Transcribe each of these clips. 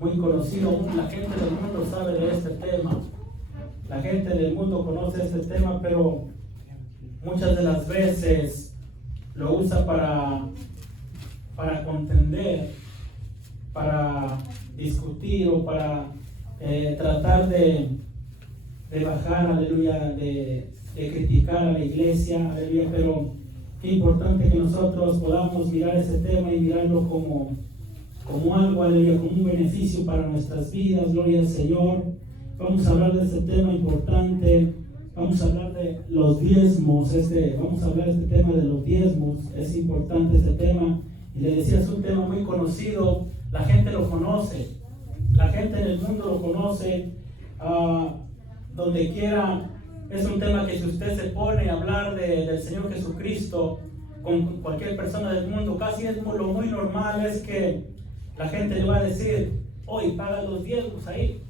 muy conocido. La gente del mundo sabe de este tema. La gente del mundo conoce este tema, pero muchas de las veces lo usa para contender, para discutir o para tratar de bajar, aleluya, de criticar a la iglesia, aleluya. Pero qué importante que nosotros podamos mirar ese tema y mirarlo como algo, aleluya, como un beneficio para nuestras vidas. Gloria al Señor. Vamos a hablar de este tema importante. Vamos a hablar de los diezmos. Vamos a hablar de este tema de los diezmos. Es importante este tema. Y le decía, es un tema muy conocido. La gente lo conoce. La gente en el mundo lo conoce. Donde quiera. Es un tema que si usted se pone a hablar del Señor Jesucristo con cualquier persona del mundo, casi es lo muy normal es que la gente le va a decir, hoy paga los diezmos ahí,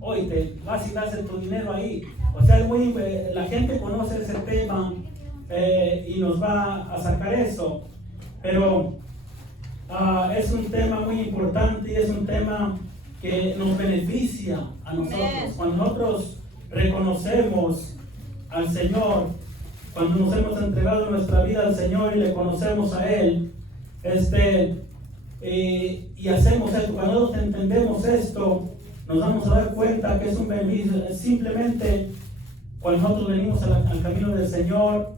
hoy te vas y das tu dinero ahí. O sea, la gente conoce ese tema y nos va a sacar eso. Pero es un tema muy importante y es un tema que nos beneficia a nosotros. Cuando nosotros reconocemos al Señor, cuando nos hemos entregado nuestra vida al Señor y le conocemos a Él, y hacemos esto, cuando nosotros entendemos esto, nos vamos a dar cuenta que es un beneficio. Simplemente cuando nosotros venimos al camino del Señor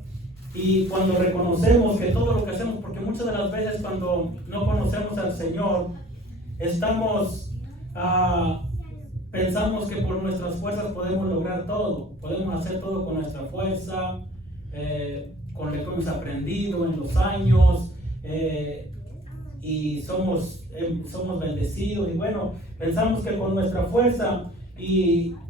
y cuando reconocemos que todo lo que hacemos, porque muchas de las veces cuando no conocemos al Señor, pensamos que por nuestras fuerzas podemos lograr todo, podemos hacer todo con nuestra fuerza, con lo que hemos aprendido en los años, y somos bendecidos, y bueno, pensamos que con nuestra fuerza,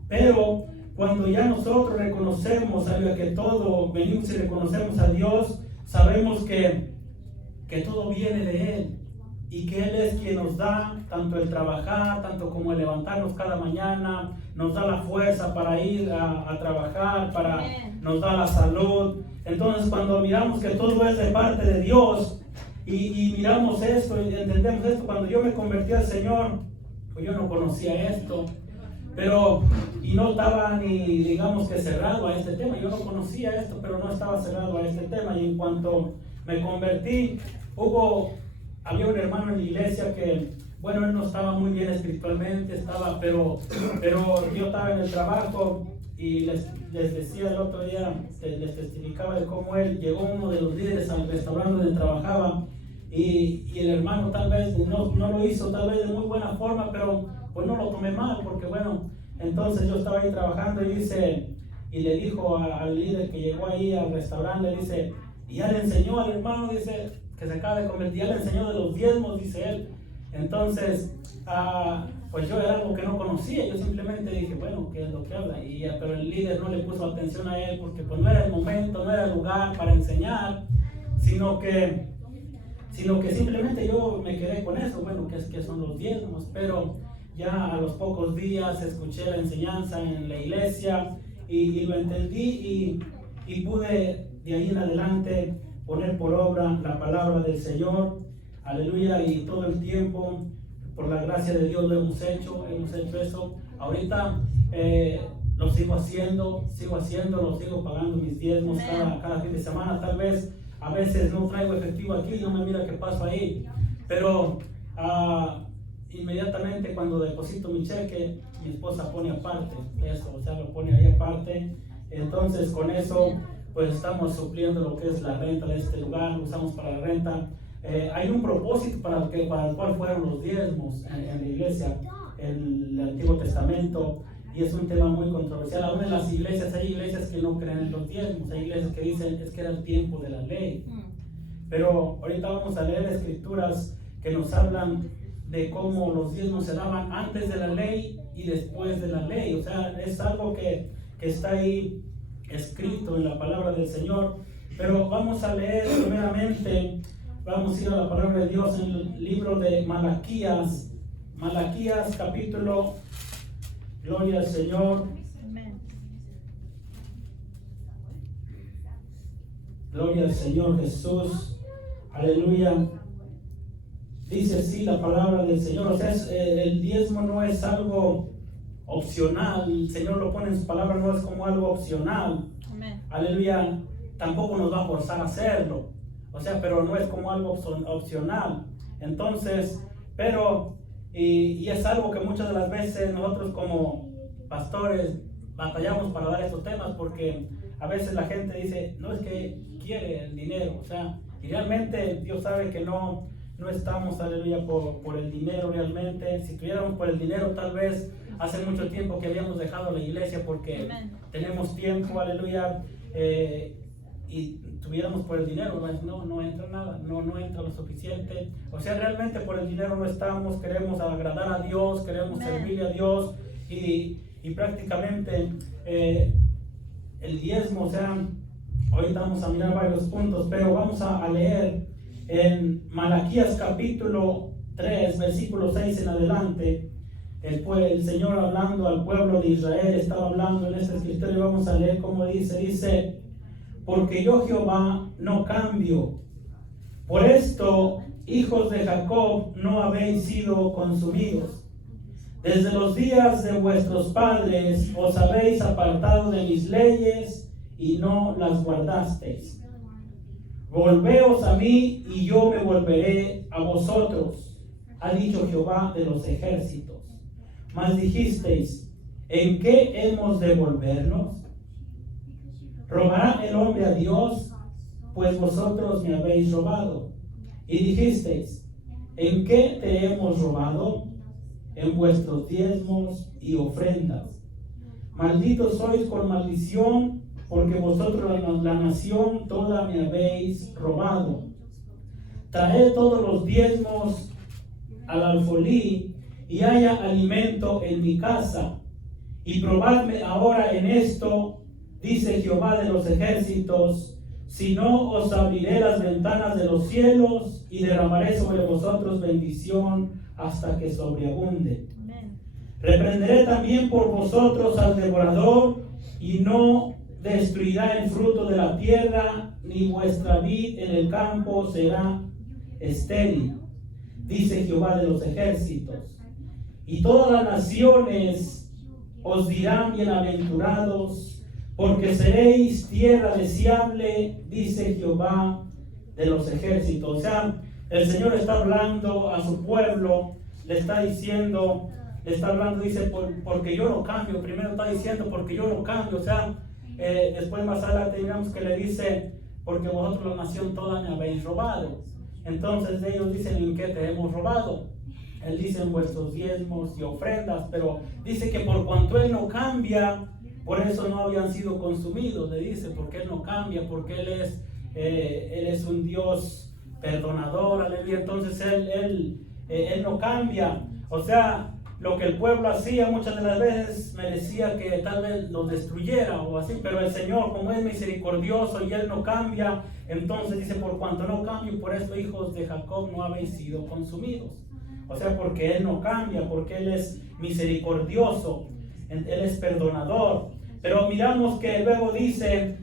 pero cuando ya nosotros reconocemos, que todo, venimos y reconocemos a Dios, sabemos que todo viene de Él. Y que Él es quien nos da tanto el trabajar, tanto como el levantarnos cada mañana, nos da la fuerza para ir a trabajar, nos da la salud. Entonces cuando miramos que todo es de parte de Dios y miramos esto y entendemos esto, cuando yo me convertí al Señor, pues yo no conocía esto, y no estaba ni digamos que cerrado a este tema. Yo no conocía esto, pero no estaba cerrado a este tema. Y en cuanto me convertí, había un hermano en la iglesia que, bueno, él no estaba muy bien espiritualmente, pero yo estaba en el trabajo y les decía el otro día, les testificaba de cómo él llegó, uno de los líderes al restaurante donde trabajaba, y el hermano tal vez no lo hizo tal vez de muy buena forma, pero pues no lo tomé mal, porque bueno, entonces yo estaba ahí trabajando y le dijo al líder que llegó ahí al restaurante, le dice, y ya le enseñó al hermano, dice, que se acaba de convertir, ya le enseñó de los diezmos, dice él. Entonces, pues yo era algo que no conocía, yo simplemente dije, bueno, ¿qué es lo que habla? Pero el líder no le puso atención a él porque pues no era el momento, no era el lugar para enseñar, sino que simplemente yo me quedé con eso, bueno, ¿qué son los diezmos? Pero ya a los pocos días escuché la enseñanza en la iglesia y lo entendí y pude de ahí en adelante poner por obra la palabra del Señor, aleluya, y todo el tiempo, por la gracia de Dios, lo hemos hecho eso. Ahorita lo sigo haciendo, lo sigo pagando mis diezmos cada fin de semana. Tal vez a veces no traigo efectivo aquí, no me mira qué paso ahí, pero inmediatamente cuando deposito mi cheque, mi esposa pone aparte eso, o sea, lo pone ahí aparte. Entonces con eso pues estamos supliendo lo que es la renta de este lugar, lo usamos para la renta. Hay un propósito para el cual fueron los diezmos en la iglesia, en el Antiguo Testamento, y es un tema muy controversial. Aún en las iglesias, hay iglesias que no creen en los diezmos, hay iglesias que dicen es que era el tiempo de la ley. Pero ahorita vamos a leer escrituras que nos hablan de cómo los diezmos se daban antes de la ley y después de la ley. O sea, es algo que está ahí escrito en la palabra del Señor. Pero vamos a leer primeramente, vamos a ir a la palabra de Dios en el libro de Malaquías capítulo, gloria al Señor, gloria al Señor Jesús, aleluya. dice así la palabra del Señor. O sea, el diezmo no es algo opcional. El Señor lo pone en su palabra, no es como algo opcional. Amén. Aleluya. Tampoco nos va a forzar a hacerlo. O sea, pero no es como algo opcional. Entonces, pero, y es algo que muchas de las veces nosotros como pastores batallamos para dar estos temas, porque a veces la gente dice, no, es que quiere el dinero. O sea, y realmente Dios sabe que no estamos, aleluya, por el dinero realmente. Si tuviéramos por el dinero, tal vez hace mucho tiempo que habíamos dejado la iglesia, porque tenemos tiempo, aleluya, y tuviéramos por el dinero, no entra nada, no entra lo suficiente. O sea, realmente por el dinero no estamos, queremos agradar a Dios, queremos servirle a Dios, y prácticamente el diezmo, o sea, ahorita vamos a mirar varios puntos, pero vamos a leer en Malaquías capítulo 3, versículo 6 en adelante. El Señor hablando al pueblo de Israel, estaba hablando en esta escritura, y vamos a leer cómo dice, porque yo Jehová no cambio. Por esto, hijos de Jacob, no habéis sido consumidos. Desde los días de vuestros padres os habéis apartado de mis leyes y no las guardasteis. Volveos a mí y yo me volveré a vosotros, ha dicho Jehová de los ejércitos. Mas dijisteis, ¿en qué hemos de volvernos? ¿Robará el hombre a Dios? Pues vosotros me habéis robado. Y dijisteis, ¿en qué te hemos robado? En vuestros diezmos y ofrendas. Malditos sois con maldición, porque vosotros la nación toda me habéis robado. Traed todos los diezmos al alfolí, y haya alimento en mi casa. Y probadme ahora en esto, dice Jehová de los ejércitos, si no os abriré las ventanas de los cielos y derramaré sobre vosotros bendición hasta que sobreabunde. Amén. Reprenderé también por vosotros al devorador, y no destruirá el fruto de la tierra, ni vuestra vid en el campo será estéril, dice Jehová de los ejércitos. Y todas las naciones os dirán bienaventurados, porque seréis tierra deseable, dice Jehová de los ejércitos. O sea, el Señor está hablando a su pueblo, le está hablando, dice, porque yo no cambio. Primero está diciendo, porque yo no cambio. O sea, después más adelante digamos que le dice, porque vosotros la nación toda me habéis robado. Entonces ellos dicen, ¿en qué te hemos robado? Él dice, en vuestros diezmos y ofrendas, pero dice que por cuanto Él no cambia, por eso no habían sido consumidos. Le dice, porque Él no cambia, porque Él es un Dios perdonador, aleluya. Entonces Él no cambia. O sea, lo que el pueblo hacía muchas de las veces merecía que tal vez los destruyera o así, pero el Señor, como es misericordioso y Él no cambia, entonces dice, por cuanto no cambio, por eso hijos de Jacob no habéis sido consumidos. O sea, porque Él no cambia, porque Él es misericordioso, Él es perdonador. Pero miramos que luego dice,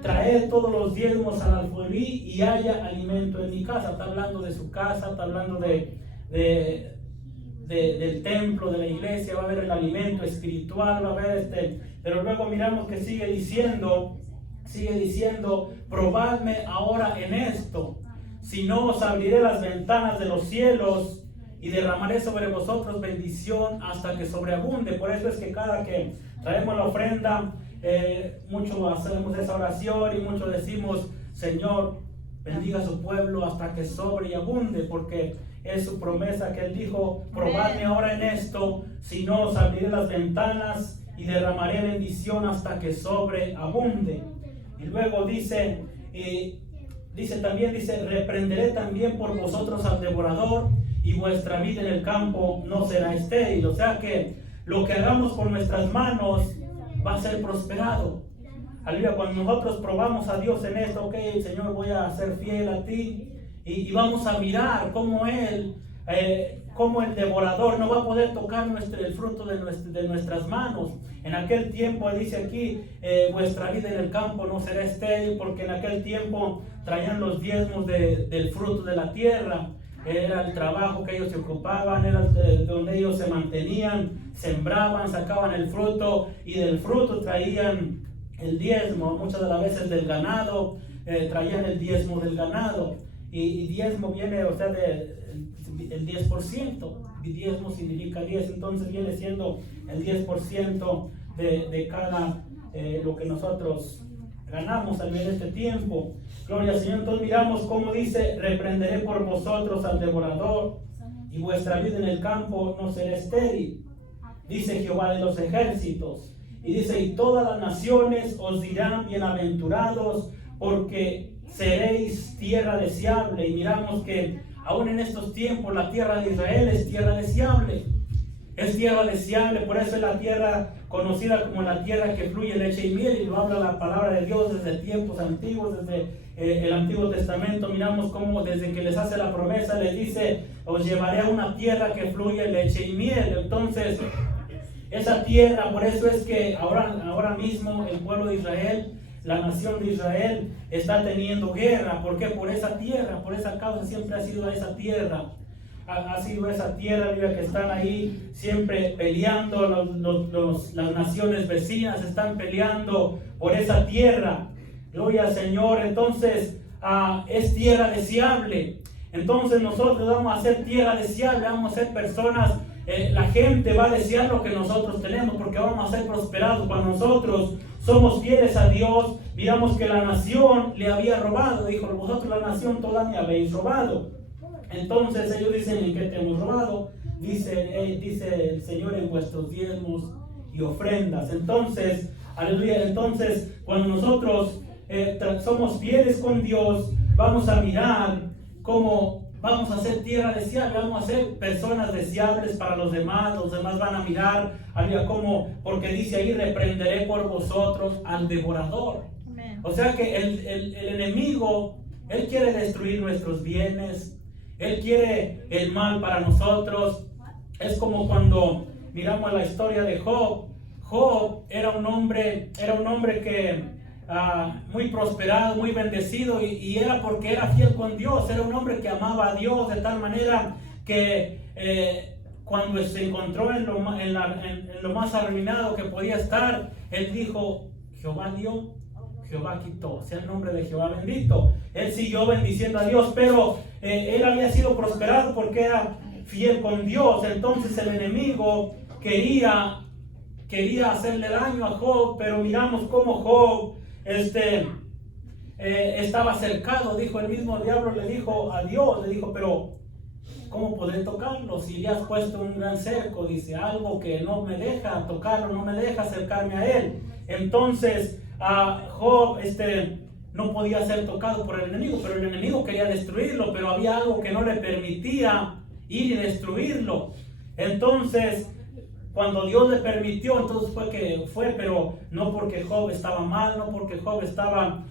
traed todos los diezmos al alfolí y haya alimento en mi casa. Está hablando de su casa, está hablando del templo, de la iglesia. Va a haber el alimento espiritual, va a haber pero luego miramos que sigue diciendo, probadme ahora en esto, si no os abriré las ventanas de los cielos y derramaré sobre vosotros bendición hasta que sobreabunde. Por eso es que cada que traemos la ofrenda, mucho hacemos esa oración y mucho decimos, Señor, bendiga a su pueblo hasta que sobreabunde, porque es su promesa que Él dijo, probadme ahora en esto, si no os abriré las ventanas y derramaré bendición hasta que sobreabunde. Y luego dice, reprenderé también por vosotros al devorador, y vuestra vida en el campo no será estéril. O sea que lo que hagamos con nuestras manos va a ser prosperado. Aleluya, cuando nosotros probamos a Dios en esto, ok, Señor, voy a ser fiel a ti, y vamos a mirar cómo como el devorador no va a poder tocar el fruto de nuestras manos. En aquel tiempo, dice aquí, vuestra vida en el campo no será estéril, porque en aquel tiempo traían los diezmos del fruto de la tierra. era el trabajo que ellos se ocupaban, era donde ellos se mantenían, sembraban, sacaban el fruto y del fruto traían el diezmo, muchas de las veces del ganado, traían el diezmo del ganado. Y diezmo viene, o sea, el 10%, y diezmo significa 10, entonces viene siendo el 10% de cada lo que nosotros ganamos al ver este tiempo. Gloria al Señor. Entonces miramos cómo dice: reprenderé por vosotros al devorador, y vuestra vida en el campo no será estéril, dice Jehová de los ejércitos. Y dice: y todas las naciones os dirán bienaventurados, porque seréis tierra deseable. Y miramos que aún en estos tiempos la tierra de Israel es tierra deseable. Es tierra deseable, por eso es la tierra conocida como la tierra que fluye leche y miel, y lo habla la palabra de Dios desde tiempos antiguos, desde el Antiguo Testamento. Miramos cómo desde que les hace la promesa les dice: os llevaré a una tierra que fluye leche y miel. Entonces esa tierra, por eso es que ahora mismo el pueblo de Israel, la nación de Israel, está teniendo guerra. ¿Por qué? Por esa tierra, por esa causa. Siempre ha sido esa tierra. Ha sido esa tierra, mira, que están ahí siempre peleando. Las naciones vecinas están peleando por esa tierra. Gloria al Señor. Entonces es tierra deseable. Entonces nosotros vamos a ser tierra deseable, vamos a ser personas. La gente va a desear lo que nosotros tenemos, porque vamos a ser prosperados. Cuando nosotros somos fieles a Dios, miramos que la nación le había robado. Dijo: vosotros, la nación toda, me habéis robado. Entonces ellos dicen: ¿en qué te hemos robado? Dice el Señor: en vuestros diezmos y ofrendas. Entonces, aleluya. Entonces, cuando nosotros somos fieles con Dios, vamos a mirar cómo vamos a ser tierra deseable, vamos a ser personas deseables para los demás van a mirar, aleluya, cómo, porque dice ahí: reprenderé por vosotros al devorador. Amen. O sea que el enemigo, él quiere destruir nuestros bienes, él quiere el mal para nosotros. Es como cuando miramos la historia de Job. Job era un hombre que muy prosperado, muy bendecido, y era porque era fiel con Dios. Era un hombre que amaba a Dios de tal manera que cuando se encontró en lo más arruinado que podía estar, él dijo: Jehová dio, Jehová quitó, sea el nombre de Jehová bendito. Él siguió bendiciendo a Dios, pero él había sido prosperado porque era fiel con Dios. Entonces el enemigo quería hacerle daño a Job, pero miramos cómo Job estaba cercado. Dijo, el mismo diablo le dijo a Dios, le dijo: pero ¿cómo podré tocarlo si le has puesto un gran cerco? Dice, algo que no me deja tocarlo, no me deja acercarme a él. Entonces Job no podía ser tocado por el enemigo, pero el enemigo quería destruirlo, pero había algo que no le permitía ir y destruirlo. Entonces, cuando Dios le permitió, entonces fue, pero no porque Job estaba mal, no porque Job estaba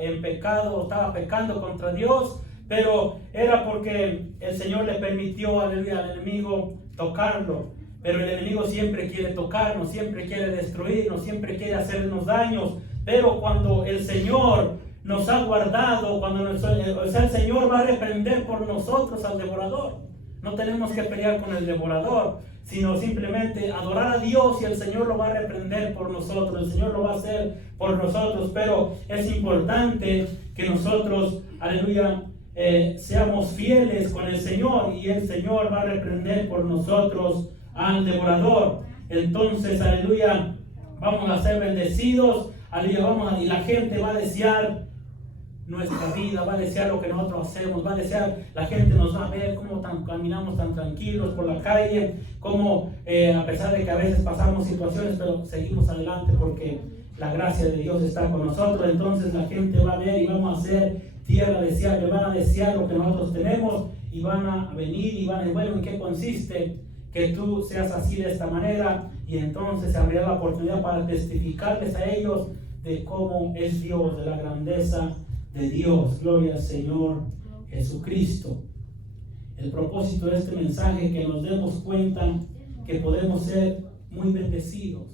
en pecado, estaba pecando contra Dios, pero era porque el Señor le permitió al enemigo tocarlo. Pero el enemigo siempre quiere tocarnos, siempre quiere destruirnos, siempre quiere hacernos daños. Pero cuando el Señor nos ha guardado, el Señor va a reprender por nosotros al devorador. No tenemos que pelear con el devorador, sino simplemente adorar a Dios, y el Señor lo va a reprender por nosotros, el Señor lo va a hacer por nosotros. Pero es importante que nosotros, aleluya, seamos fieles con el Señor, y el Señor va a reprender por nosotros al devorador. Entonces, aleluya, vamos a ser bendecidos, aleluya, y la gente va a desear nuestra vida, va a desear lo que nosotros hacemos, va a desear, la gente nos va a ver cómo caminamos tan tranquilos por la calle, cómo a pesar de que a veces pasamos situaciones, pero seguimos adelante porque la gracia de Dios está con nosotros. Entonces la gente va a ver y vamos a ser tierra deseable, van a desear lo que nosotros tenemos y van a venir y van a decir, bueno, ¿en qué consiste que tú seas así de esta manera? Y entonces se abrirá la oportunidad para testificarles a ellos de cómo es Dios, de la grandeza de Dios. Gloria al Señor Jesucristo. El propósito de este mensaje es que nos demos cuenta que podemos ser muy bendecidos.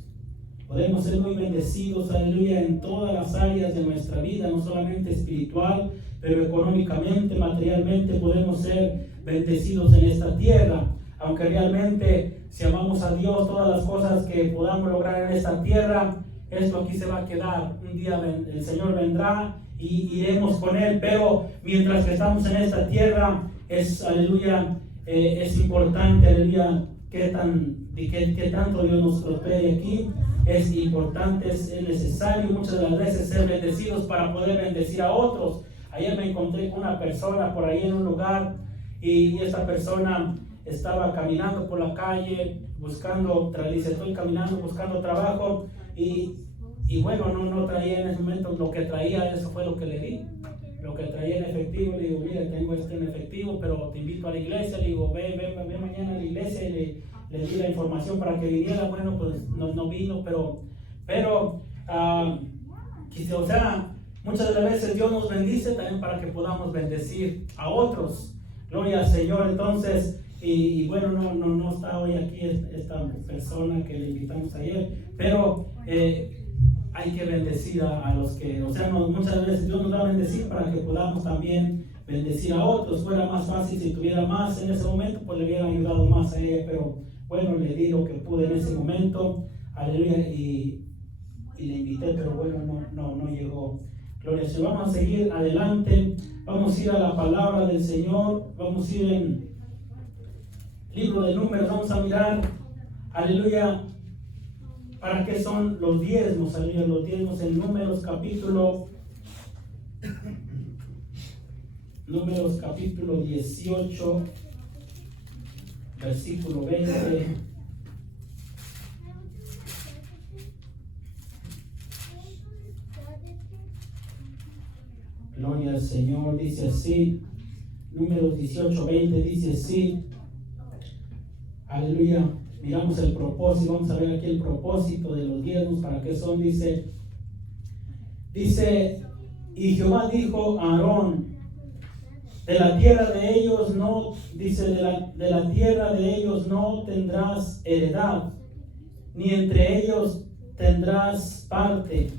Podemos ser muy bendecidos, aleluya, en todas las áreas de nuestra vida, no solamente espiritual, pero económicamente, materialmente podemos ser bendecidos en esta tierra. Aunque realmente, si amamos a Dios, todas las cosas que podamos lograr en esta tierra, esto aquí se va a quedar. Un día el Señor vendrá y iremos con Él, pero mientras que estamos en esta tierra, aleluya, es importante, aleluya, que tanto Dios nos prospere aquí. Es importante, es necesario muchas de las veces ser bendecidos para poder bendecir a otros. Ayer me encontré con una persona por ahí en un lugar y esta persona estaba caminando por la calle dice, estoy caminando buscando trabajo y bueno, no traía en ese momento lo que traía, eso fue lo que le di. Lo que traía en efectivo, le digo, mira, tengo esto en efectivo, pero te invito a la iglesia, le digo, ve mañana a la iglesia, y le di la información para que viniera. Bueno, pues no vino, pero o sea, muchas de las veces Dios nos bendice también para que podamos bendecir a otros. Gloria al Señor. Entonces, y bueno, no está hoy aquí esta persona que le invitamos ayer, pero hay que bendecir a los que, o sea, muchas veces Dios nos va a bendecir para que podamos también bendecir a otros. Fuera más fácil si tuviera más en ese momento, pues le hubiera ayudado más a ella, pero bueno, le di lo que pude en ese momento, aleluya, y le invité, pero bueno, no llegó. Gloria al Señor. Vamos a seguir adelante, vamos a ir a la palabra del Señor, vamos a ir en libro de Números, vamos a mirar, aleluya, ¿para qué son los diezmos? Aleluya, los diezmos en Números capítulo 18, versículo 20. Gloria al Señor, dice así, Números 18, 20, dice así, aleluya. Miramos el propósito, vamos a ver aquí el propósito de los diezmos, para qué son. Dice, y Jehová dijo a Aarón, de la tierra de ellos no, dice, de la tierra de ellos no tendrás heredad, ni entre ellos tendrás parte.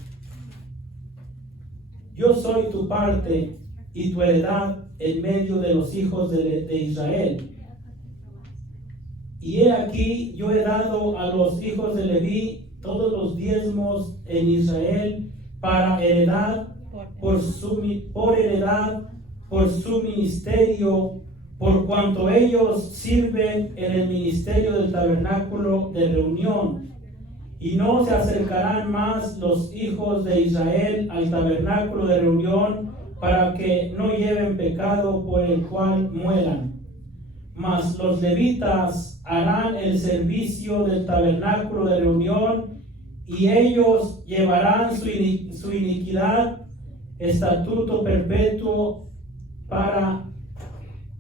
Yo soy tu parte y tu heredad en medio de los hijos de Israel. Y he aquí, yo he dado a los hijos de Leví todos los diezmos en Israel para heredad, por su ministerio, por cuanto ellos sirven en el ministerio del tabernáculo de reunión. Y no se acercarán más los hijos de Israel al tabernáculo de reunión, para que no lleven pecado por el cual mueran. Mas los levitas harán el servicio del tabernáculo de reunión, y ellos llevarán su iniquidad, estatuto perpetuo para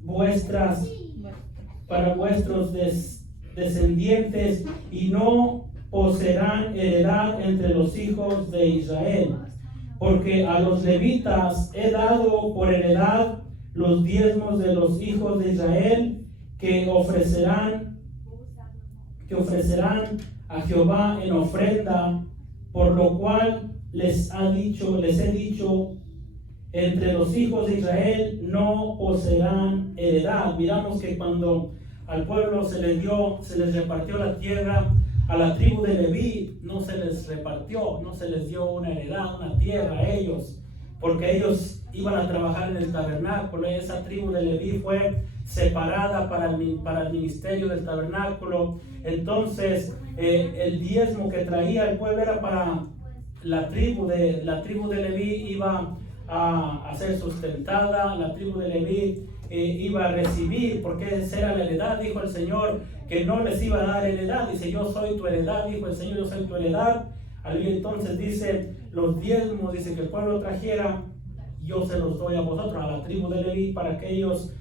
vuestros descendientes, y no poseerán heredad entre los hijos de Israel. Porque a los levitas he dado por heredad los diezmos de los hijos de Israel, que ofrecerán a Jehová en ofrenda, por lo cual les he dicho, entre los hijos de Israel no poseerán heredad. Miramos que cuando al pueblo se les repartió la tierra, a la tribu de Leví no se les repartió, no se les dio una heredad, una tierra a ellos, porque ellos iban a trabajar en el tabernáculo. Esa tribu de Leví fue separada para el ministerio del tabernáculo. Entonces el diezmo que traía el pueblo era para la tribu de Leví. Iba a ser sustentada, la tribu de Leví iba a recibir, porque esa era la heredad. Dijo el Señor que no les iba a dar heredad. Dice, yo soy tu heredad, dijo el Señor, yo soy tu heredad. Entonces dice, los diezmos, dice, que el pueblo trajera, yo se los doy a vosotros, a la tribu de Leví, para que ellos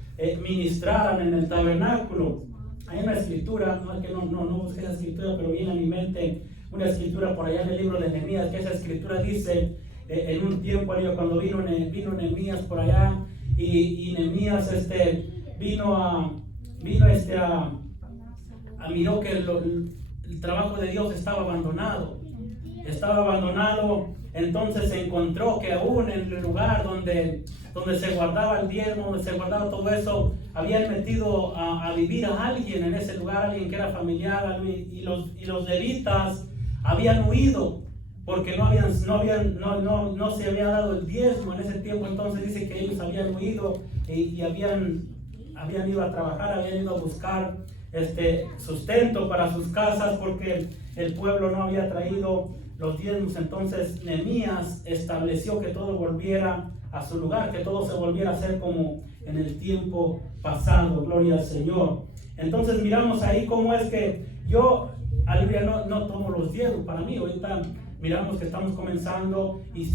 ministraran en el tabernáculo. Hay una escritura, no es que no busqué esa escritura, pero viene a mi mente una escritura por allá en el libro de Nehemías, que esa escritura dice, en un tiempo cuando vino Nehemías por allá, y Nehemías miró que el trabajo de Dios estaba abandonado. entonces se encontró que aún en el lugar donde se guardaba el diezmo, donde se guardaba todo eso, habían metido a vivir a alguien en ese lugar, alguien que era familiar, y los levitas habían huido porque no se había dado el diezmo en ese tiempo. Entonces dice que ellos habían huido y habían ido a trabajar, habían ido a buscar sustento para sus casas porque el pueblo no había traído los diezmos. Entonces Nehemías estableció que todo volviera a su lugar, que todo se volviera a hacer como en el tiempo pasado. Gloria al Señor. Entonces miramos ahí cómo es que yo, aleluya, no tomo los diezmos para mí. Ahorita miramos que estamos comenzando y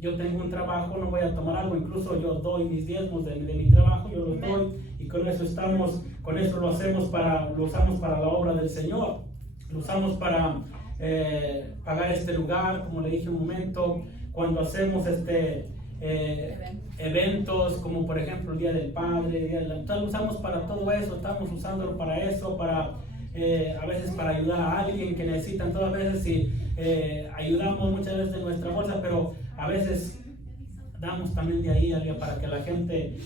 yo tengo un trabajo, no voy a tomar algo, incluso yo doy mis diezmos de mi trabajo, yo los doy, y con eso lo usamos para la obra del Señor, lo usamos para pagar este lugar, como le dije un momento, cuando hacemos eventos, como por ejemplo el Día del Padre, lo usamos para todo eso, estamos usándolo para eso, a veces para ayudar a alguien que necesita. Todas veces si ayudamos muchas veces de nuestra bolsa, pero a veces damos también de ahí, aleluya, para que la gente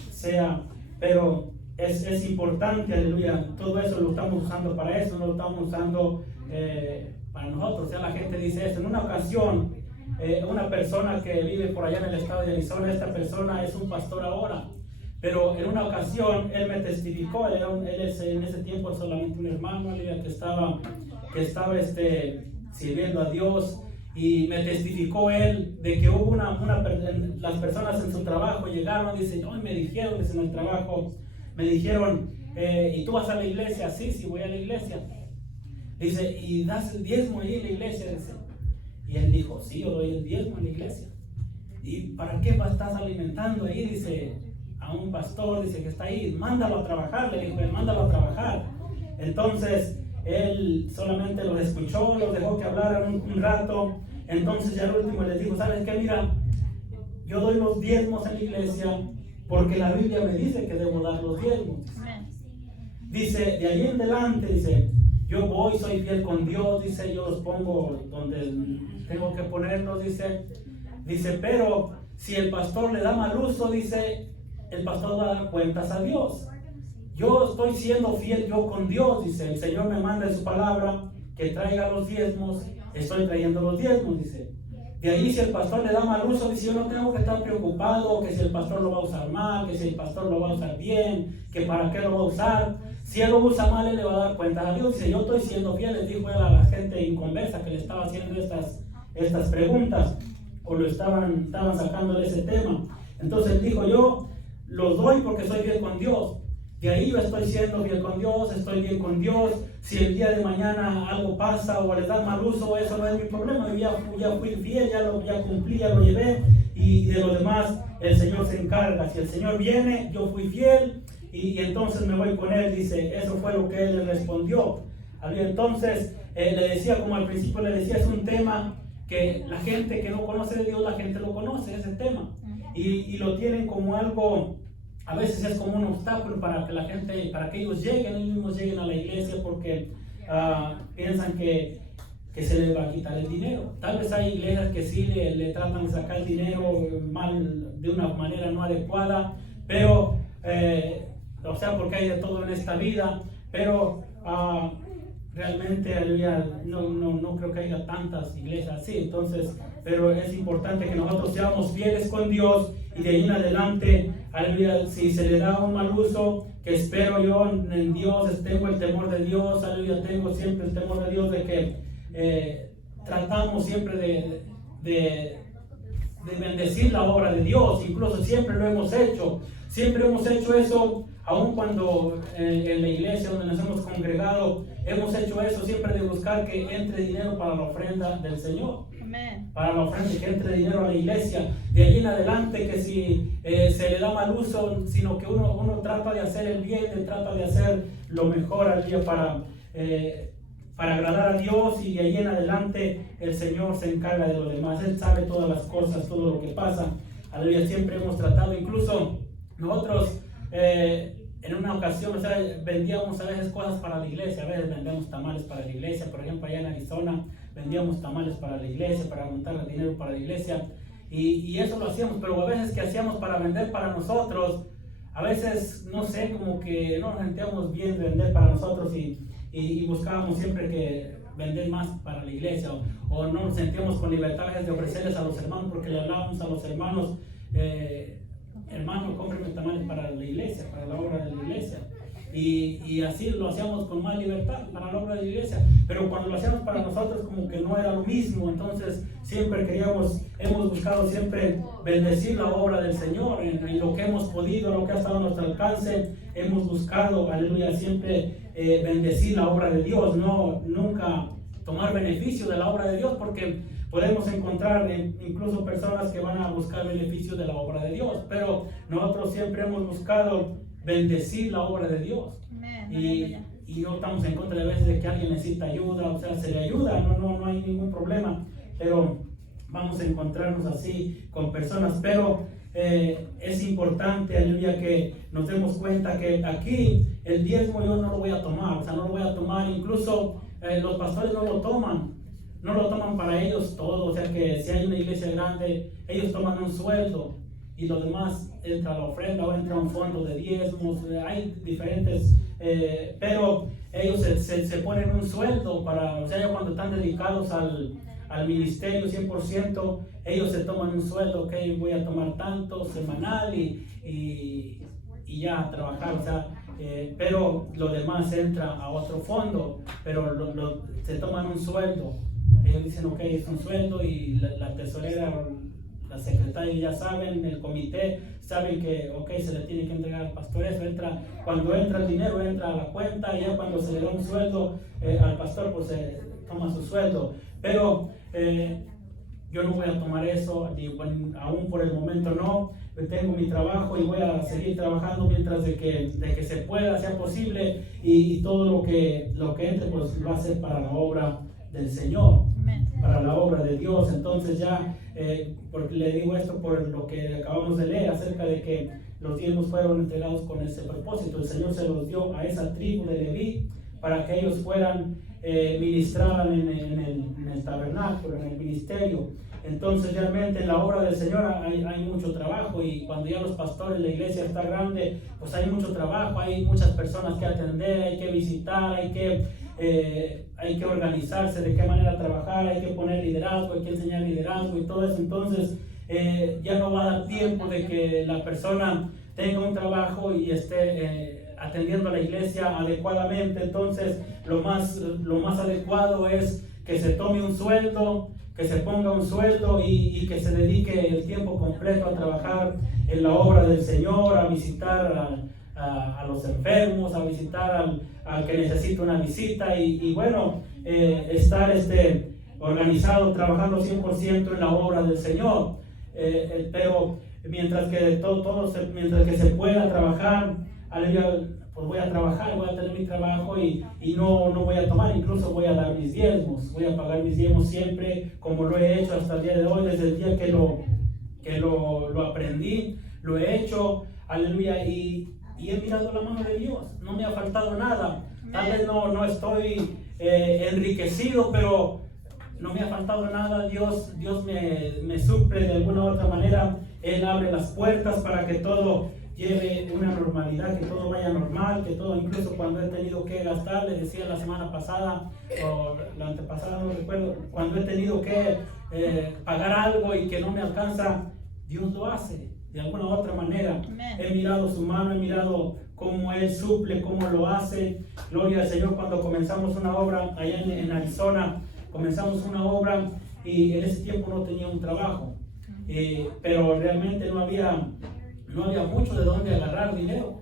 pero es importante, aleluya, todo eso lo estamos usando para eso, no lo estamos usando para nosotros. O sea, la gente dice esto. En una ocasión, una persona que vive por allá en el estado de Arizona, esta persona es un pastor ahora, pero en una ocasión él me testificó, él es en ese tiempo solamente un hermano, aleluya, que estaba sirviendo a Dios, y me testificó él de que hubo las personas en su trabajo llegaron, dicen, hoy me dijeron, en el trabajo, me dijeron, ¿y tú vas a la iglesia? Sí, voy a la iglesia. Dice, ¿y das el diezmo ahí en la iglesia? Dice. Y él dijo, sí, yo doy el diezmo en la iglesia. ¿Y para qué estás alimentando ahí? Dice, a un pastor, dice, que está ahí, mándalo a trabajar, le dijo, mándalo a trabajar. Entonces, él solamente los escuchó, los dejó que hablaran un rato. Entonces ya al último les dijo, ¿sabes qué? Mira, yo doy los diezmos en la iglesia porque la Biblia me dice que debo dar los diezmos. Dice, de ahí en adelante, dice, yo voy, soy fiel con Dios, dice, yo los pongo donde tengo que ponerlos, dice, pero si el pastor le da mal uso, dice, el pastor va a dar cuentas a Dios. Yo estoy siendo fiel yo con Dios, dice, el Señor me manda en su palabra que traiga los diezmos, estoy trayendo los diezmos, dice. De ahí si el pastor le da mal uso, dice, yo no tengo que estar preocupado que si el pastor lo va a usar mal, que si el pastor lo va a usar bien, que para qué lo va a usar. Si él lo usa mal, él le va a dar cuenta a Dios. Dice, yo estoy siendo fiel, les dijo él a la gente inconversa que le estaba haciendo estas preguntas, o lo estaban sacándole ese tema. Entonces él dijo, yo los doy porque soy fiel con Dios. De ahí yo estoy siendo fiel con Dios, estoy bien con Dios. Si el día de mañana algo pasa o le dan mal uso, eso no es mi problema. Yo ya fui fiel, ya cumplí, ya lo llevé. Y de lo demás el Señor se encarga. Si el Señor viene, yo fui fiel y entonces me voy con Él. Dice, eso fue lo que Él le respondió. Entonces le decía, como al principio le decía, es un tema que la gente que no conoce de Dios, la gente lo conoce, ese tema. Y lo tienen como algo... A veces es como un obstáculo para que la gente, para que ellos mismos lleguen a la iglesia, porque piensan que se les va a quitar el dinero. Tal vez hay iglesias que sí le tratan de sacar el dinero mal, de una manera no adecuada, pero, o sea, porque hay de todo en esta vida, pero realmente no creo que haya tantas iglesias así. Entonces, pero es importante que nosotros seamos fieles con Dios y de ahí en adelante, aleluya, si se le da un mal uso, que espero yo en Dios, tengo el temor de Dios, aleluya, tengo siempre el temor de Dios, de que tratamos siempre de bendecir la obra de Dios. Incluso siempre lo hemos hecho eso, aun cuando en la iglesia donde nos hemos congregado, hemos hecho eso siempre de buscar que entre dinero para la ofrenda del Señor. Amén. Para la ofrenda, que entre dinero a la iglesia. De ahí en adelante, que si se le da mal uso, sino que uno trata de hacer el bien, trata de hacer lo mejor al día para agradar a Dios, y de ahí en adelante el Señor se encarga de lo demás. Él sabe todas las cosas, todo lo que pasa. Aleluya, siempre hemos tratado, incluso nosotros en una ocasión, o sea, vendíamos a veces cosas para la iglesia, a veces vendemos tamales para la iglesia, por ejemplo, allá en Arizona, vendíamos tamales para la iglesia, para juntar dinero para la iglesia, y eso lo hacíamos, pero a veces que hacíamos para vender para nosotros, a veces, no sé, como que no nos sentíamos bien vender para nosotros y buscábamos siempre que vender más para la iglesia, o no nos sentíamos con libertad de ofrecerles a los hermanos, porque le hablábamos a los hermanos, hermano, cómprame tamales para la iglesia, para la obra de la iglesia. Y así lo hacíamos con más libertad para la obra de la iglesia, pero cuando lo hacíamos para nosotros como que no era lo mismo. Entonces siempre hemos buscado siempre bendecir la obra del Señor en lo que hemos podido, lo que ha estado a nuestro alcance. Hemos buscado, aleluya, siempre bendecir la obra de Dios, nunca tomar beneficio de la obra de Dios, porque podemos encontrar incluso personas que van a buscar beneficio de la obra de Dios, pero nosotros siempre hemos buscado bendecir la obra de Dios. Y no estamos en contra de veces de que alguien necesita ayuda, o sea, se le ayuda, no hay ningún problema, pero vamos a encontrarnos así con personas, pero es importante, aleluya, que nos demos cuenta que aquí el diezmo yo no lo voy a tomar, o sea, no lo voy a tomar, incluso los pastores no lo toman para ellos todo, o sea que si hay una iglesia grande, ellos toman un sueldo y lo demás entra a la ofrenda o entra a un fondo de diezmos, hay diferentes, pero ellos se ponen un sueldo para, o sea, ya cuando están dedicados al ministerio 100%, ellos se toman un sueldo, ok, voy a tomar tanto semanal y ya a trabajar, o sea, pero lo demás entra a otro fondo, pero se toman un sueldo. Ellos dicen, ok, es un sueldo, y la tesorera, la secretaria ya saben, el comité saben que, ok, se le tiene que entregar al pastor eso, cuando entra el dinero, entra a la cuenta, y ya cuando se le da un sueldo al pastor, pues se toma su sueldo. Pero yo no voy a tomar eso, aún por el momento no. Tengo mi trabajo y voy a seguir trabajando mientras de que se pueda, sea posible, y todo lo que entre, pues lo hace para la obra del Señor, para la obra de Dios. Entonces ya, porque le digo esto por lo que acabamos de leer acerca de que los diezmos fueron entregados con ese propósito. El Señor se los dio a esa tribu de Leví para que ellos fueran ministraran en el tabernáculo, en el ministerio. Entonces realmente en la obra del Señor hay mucho trabajo, y cuando ya los pastores, la iglesia está grande, pues hay mucho trabajo, hay muchas personas que atender, hay que visitar, hay que organizarse de qué manera trabajar, hay que poner liderazgo, hay que enseñar liderazgo y todo eso. Entonces ya no va a dar tiempo de que la persona tenga un trabajo y esté atendiendo a la iglesia adecuadamente. Entonces lo más adecuado es que se tome un sueldo, que se ponga un sueldo y que se dedique el tiempo completo a trabajar en la obra del Señor, a visitar a los enfermos, a visitar al que necesita una visita, y bueno, estar organizado, trabajando 100% en la obra del Señor. Pero mientras que se pueda trabajar, aleluya, pues voy a trabajar, voy a tener mi trabajo y no voy a tomar, incluso voy a dar mis diezmos, voy a pagar mis diezmos siempre, como lo he hecho hasta el día de hoy, desde el día que lo aprendí, lo he hecho, aleluya, y he mirado la mano de Dios, no me ha faltado nada. Tal vez no estoy enriquecido, pero no me ha faltado nada. Dios me suple de alguna u otra manera. Él abre las puertas para que todo lleve una normalidad, que todo vaya normal, que todo, incluso cuando he tenido que gastar, les decía la semana pasada o la antepasada, no recuerdo, cuando he tenido que pagar algo y que no me alcanza, Dios lo hace de alguna u otra manera. He mirado su mano, he mirado cómo Él suple, cómo lo hace. Gloria al Señor. Cuando comenzamos una obra allá en Arizona, comenzamos una obra y en ese tiempo no tenía un trabajo, pero realmente no había mucho de dónde agarrar dinero.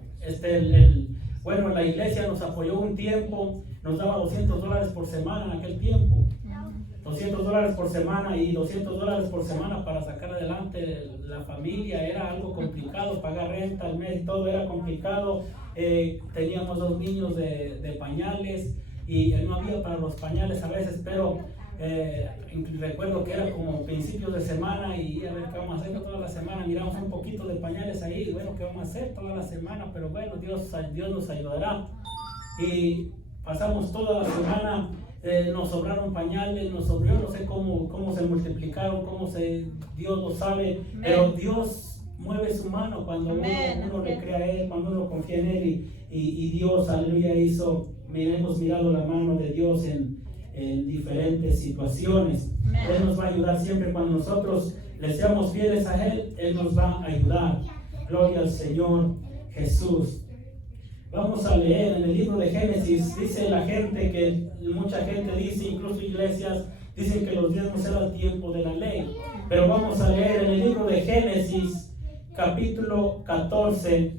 Bueno, la iglesia nos apoyó un tiempo, nos daba $200 por semana en aquel tiempo. $200 por semana, y $200 por semana para sacar adelante la familia era algo complicado. Pagar renta al mes y todo era complicado. Teníamos 2 niños de pañales y no había para los pañales a veces, pero recuerdo que era como principios de semana y a ver qué vamos a hacer toda la semana. Miramos un poquito de pañales ahí, bueno, ¿qué vamos a hacer toda la semana? Pero bueno, Dios nos ayudará. Y pasamos toda la semana, nos sobraron pañales, nos sobró, no sé cómo se multiplicaron, Dios lo sabe, pero Dios mueve su mano cuando uno le cree a Él, cuando uno confía en Él y Dios, aleluya, hemos mirado la mano de Dios en diferentes situaciones. Él nos va a ayudar siempre cuando nosotros le seamos fieles a Él, Él nos va a ayudar. Gloria al Señor Jesús. Vamos a leer en el libro de Génesis. Dice la gente que mucha gente dice, incluso iglesias, dicen que los diezmos era el tiempo de la ley. Pero vamos a leer en el libro de Génesis, capítulo 14,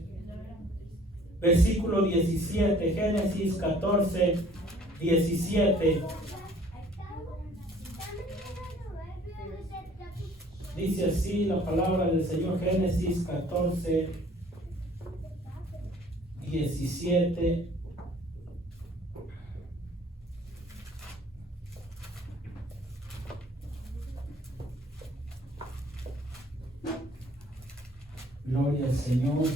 versículo 17. Génesis 14, 17. Dice así la palabra del Señor. Génesis 14, 17. Gloria al Señor.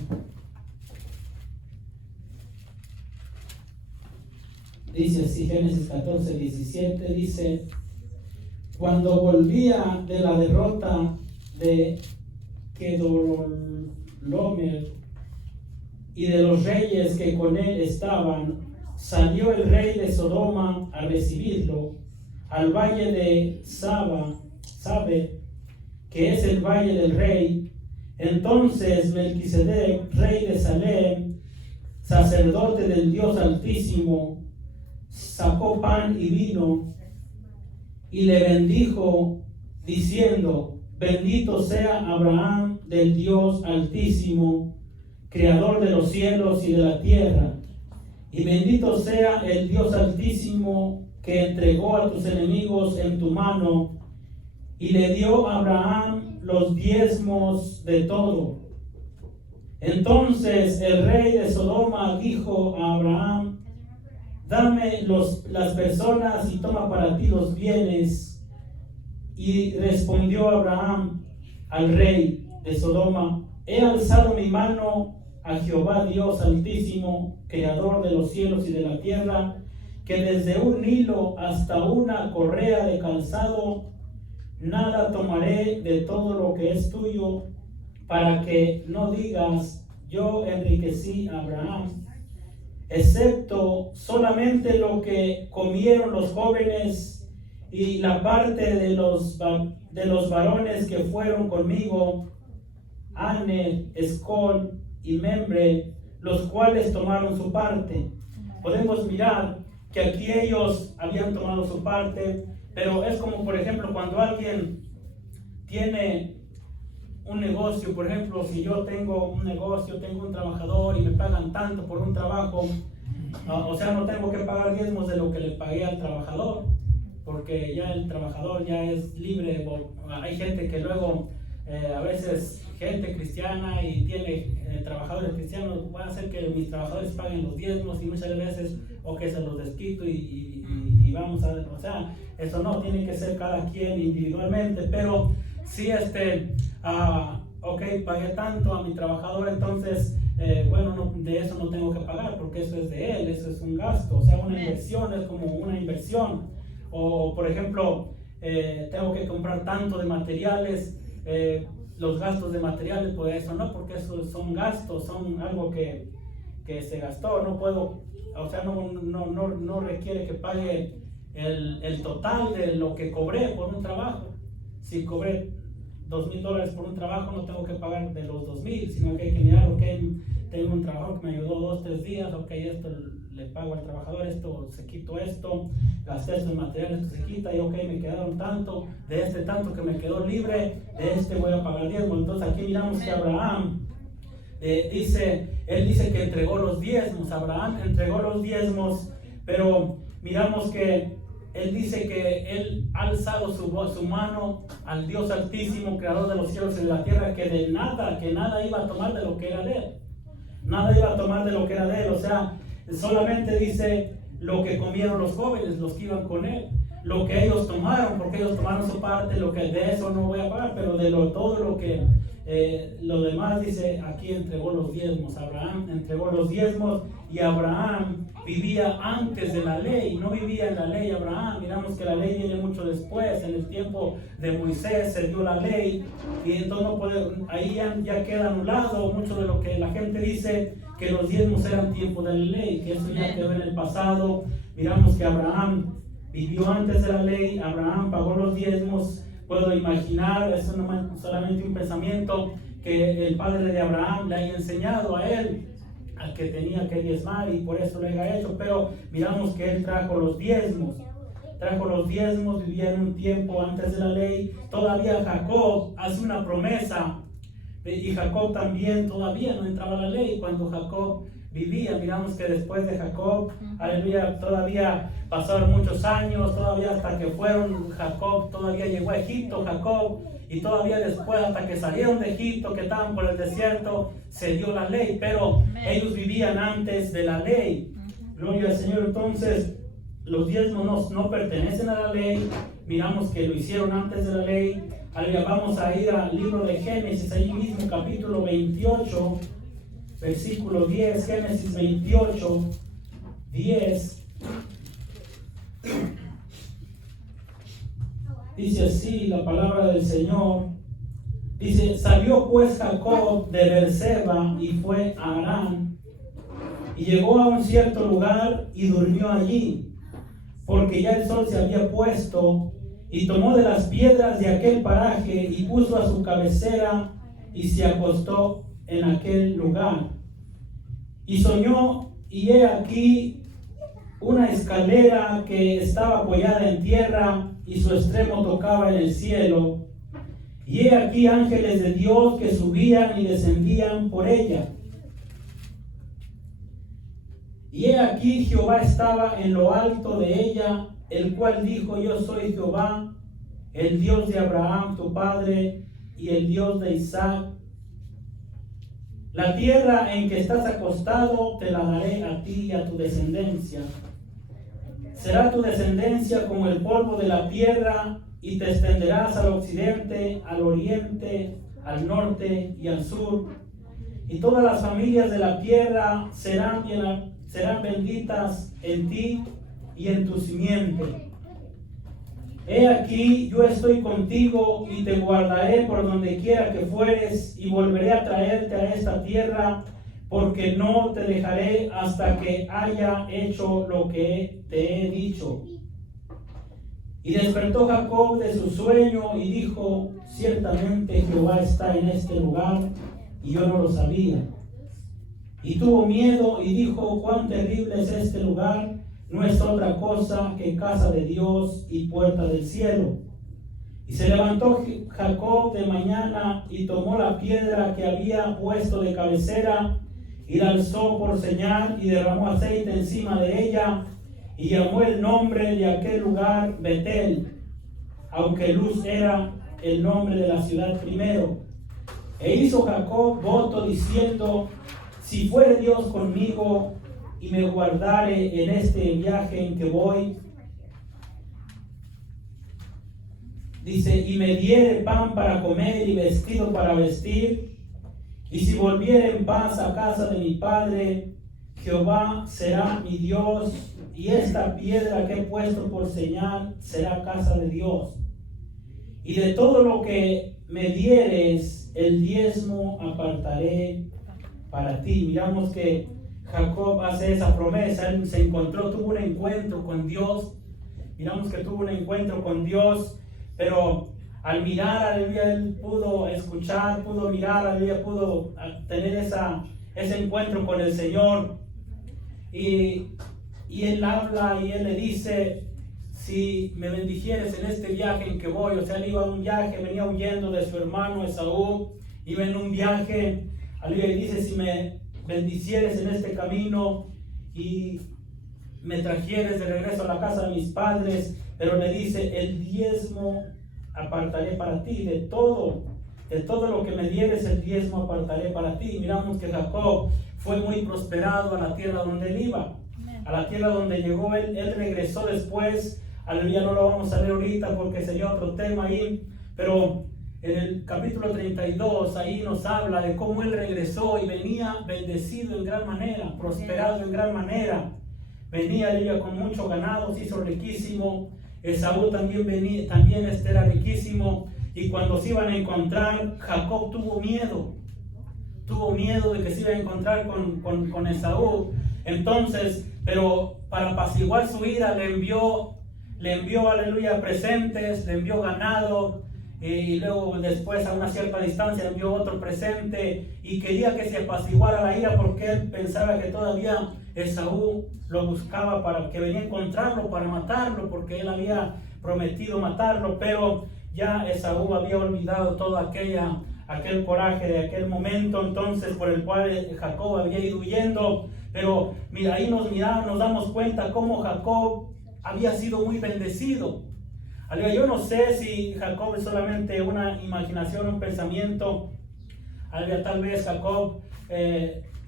Dice así, Génesis 14, 17, dice: cuando volvía de la derrota de Kedorlaomer y de los reyes que con él estaban, salió el rey de Sodoma a recibirlo al valle de Sabe, que es el valle del rey. Entonces Melquisedec, rey de Salem, sacerdote del Dios Altísimo, sacó pan y vino y le bendijo, diciendo: bendito sea Abraham del Dios Altísimo, creador de los cielos y de la tierra, y bendito sea el Dios Altísimo que entregó a tus enemigos en tu mano. Y le dio a Abraham los diezmos de todo. Entonces el rey de Sodoma dijo a Abraham: dame las personas y toma para ti los bienes. Y respondió Abraham al rey de Sodoma: he alzado mi mano a Jehová Dios Altísimo, creador de los cielos y de la tierra, que desde un hilo hasta una correa de calzado nada tomaré de todo lo que es tuyo, para que no digas: yo enriquecí a Abraham, excepto solamente lo que comieron los jóvenes y la parte de los varones que fueron conmigo, Aner, Escol y Membre, los cuales tomaron su parte. Podemos mirar que aquí ellos habían tomado su parte, pero es como, por ejemplo, cuando alguien tiene un negocio. Por ejemplo, si yo tengo un negocio, tengo un trabajador y me pagan tanto por un trabajo, o sea, no tengo que pagar diezmos de lo que le pagué al trabajador, porque ya el trabajador ya es libre. Hay gente que luego, a veces gente cristiana y tiene trabajadores cristianos, va a hacer que mis trabajadores paguen los diezmos, y muchas veces o que se los desquito y vamos a ver, o sea, eso no tiene que ser cada quien individualmente. Pero si ok, pagué tanto a mi trabajador, entonces bueno, de eso no tengo que pagar, porque eso es de él, eso es un gasto. O sea, una inversión es como una inversión. O por ejemplo, tengo que comprar tanto de materiales, los gastos de materiales, pues eso no, porque esos son gastos, son algo que se gastó. No puedo, o sea, no requiere que pague el total de lo que cobré por un trabajo. Si cobré $2,000 por un trabajo, no tengo que pagar de los 2,000, sino que hay que mirar: ok, tengo un trabajo que me ayudó 2 o 3 días, ok, esto le pago al trabajador, esto se quito, esto gasté estos materiales, esto se quita, y ok, me quedaron tanto, de este tanto que me quedó libre, de este voy a pagar diezmo. Entonces aquí miramos que Abraham él dice que entregó los diezmos. Abraham entregó los diezmos, pero miramos que él dice que él ha alzado su mano al Dios Altísimo, creador de los cielos y de la tierra, que nada iba a tomar de lo que era de él. Nada iba a tomar de lo que era de él. O sea, solamente dice lo que comieron los jóvenes, los que iban con él. lo que ellos tomaron, porque ellos tomaron su parte, lo que de eso no voy a pagar, pero de todo lo que lo demás dice, aquí entregó los diezmos. Abraham entregó los diezmos, y Abraham vivía antes de la ley, no vivía en la ley Abraham. Miramos que la ley viene mucho después, en el tiempo de Moisés se dio la ley, y entonces no puede, ahí ya queda anulado mucho de lo que la gente dice, que los diezmos eran tiempo de la ley, que eso ya quedó en el pasado. Miramos que Abraham vivió antes de la ley, Abraham pagó los diezmos. Puedo imaginar, eso no es solamente un pensamiento, que el padre de Abraham le haya enseñado a él al que tenía que diezmar, y por eso lo haya hecho. Pero miramos que él trajo los diezmos, vivía en un tiempo antes de la ley. Todavía Jacob hace una promesa, y Jacob también todavía no entraba a la ley cuando Jacob vivía. Miramos que después de Jacob, aleluya, todavía pasaron muchos años, todavía hasta que fueron Jacob, todavía llegó a Egipto Jacob, y todavía después hasta que salieron de Egipto, que estaban por el desierto, se dio la ley, pero ellos vivían antes de la ley. Gloria al Señor. Entonces los diezmos no pertenecen a la ley. Miramos que lo hicieron antes de la ley. Aleluya. Vamos a ir al libro de Génesis, ahí mismo, capítulo 28, versículo 10, Génesis 28, 10. Dice así la palabra del Señor. Dice: salió pues Jacob de Beerseba y fue a Harán, y llegó a un cierto lugar y durmió allí, porque ya el sol se había puesto, y tomó de las piedras de aquel paraje y puso a su cabecera y se acostó en aquel lugar. Y soñó, y he aquí una escalera que estaba apoyada en tierra, y su extremo tocaba en el cielo. Y he aquí ángeles de Dios que subían y descendían por ella. Y he aquí Jehová estaba en lo alto de ella, el cual dijo: yo soy Jehová, el Dios de Abraham tu padre, y el Dios de Isaac. La tierra en que estás acostado te la daré a ti y a tu descendencia. Será tu descendencia como el polvo de la tierra, y te extenderás al occidente, al oriente, al norte y al sur. Y todas las familias de la tierra serán benditas en ti y en tu simiente. He aquí, yo estoy contigo y te guardaré por donde quiera que fueres, y volveré a traerte a esta tierra, porque no te dejaré hasta que haya hecho lo que te he dicho. Y despertó Jacob de su sueño y dijo: ciertamente Jehová está en este lugar, y yo no lo sabía. Y tuvo miedo y dijo: cuán terrible es este lugar, no es otra cosa que casa de Dios y puerta del cielo. Y se levantó Jacob de mañana y tomó la piedra que había puesto de cabecera, y la alzó por señal, y derramó aceite encima de ella, y llamó el nombre de aquel lugar Betel, aunque Luz era el nombre de la ciudad primero. E hizo Jacob voto diciendo: si fuere Dios conmigo y me guardare en este viaje en que voy, dice, y me diere pan para comer y vestido para vestir, y si volviere en paz a casa de mi padre, Jehová será mi Dios, y esta piedra que he puesto por señal será casa de Dios. Y de todo lo que me dieres, el diezmo apartaré para ti. Miramos que Jacob hace esa promesa. Él se encontró, tuvo un encuentro con Dios. Miramos que tuvo un encuentro con Dios, pero al mirar, aleluya, él pudo escuchar, pudo mirar, aleluya, pudo tener ese encuentro con el Señor. Y él habla y él le dice: si me bendijieres en este viaje en que voy. O sea, él iba a un viaje, venía huyendo de su hermano Esaú, iba en un viaje, aleluya, y dice: si me bendicieres en este camino y me trajeres de regreso a la casa de mis padres. Pero le dice: el diezmo apartaré para ti, de todo lo que me dieres, el diezmo apartaré para ti. Miramos que Jacob fue muy prosperado a la tierra donde él iba, a la tierra donde llegó. Él regresó después aleluya, no lo vamos a leer ahorita porque sería otro tema ahí, pero en el capítulo 32 ahí nos habla de cómo él regresó y venía bendecido en gran manera, prosperado en gran manera. Venía, aleluya, con mucho ganado, se hizo riquísimo. Esaú también venía, también era riquísimo. Y cuando se iban a encontrar, Jacob tuvo miedo de que se iba a encontrar con Esaú. Entonces, pero para apaciguar su ira le envió, aleluya, presentes, le envió ganado, y luego después a una cierta distancia le envió otro presente, y quería que se apaciguara la ira porque él pensaba que todavía Esaú lo buscaba, para que venía a encontrarlo para matarlo, porque él había prometido matarlo, pero ya Esaú había olvidado todo aquel coraje de aquel momento, entonces, por el cual Jacob había ido huyendo. Pero mira, ahí nos damos cuenta cómo Jacob había sido muy bendecido. Yo no sé si Jacob es solamente una imaginación, un pensamiento. Tal vez Jacob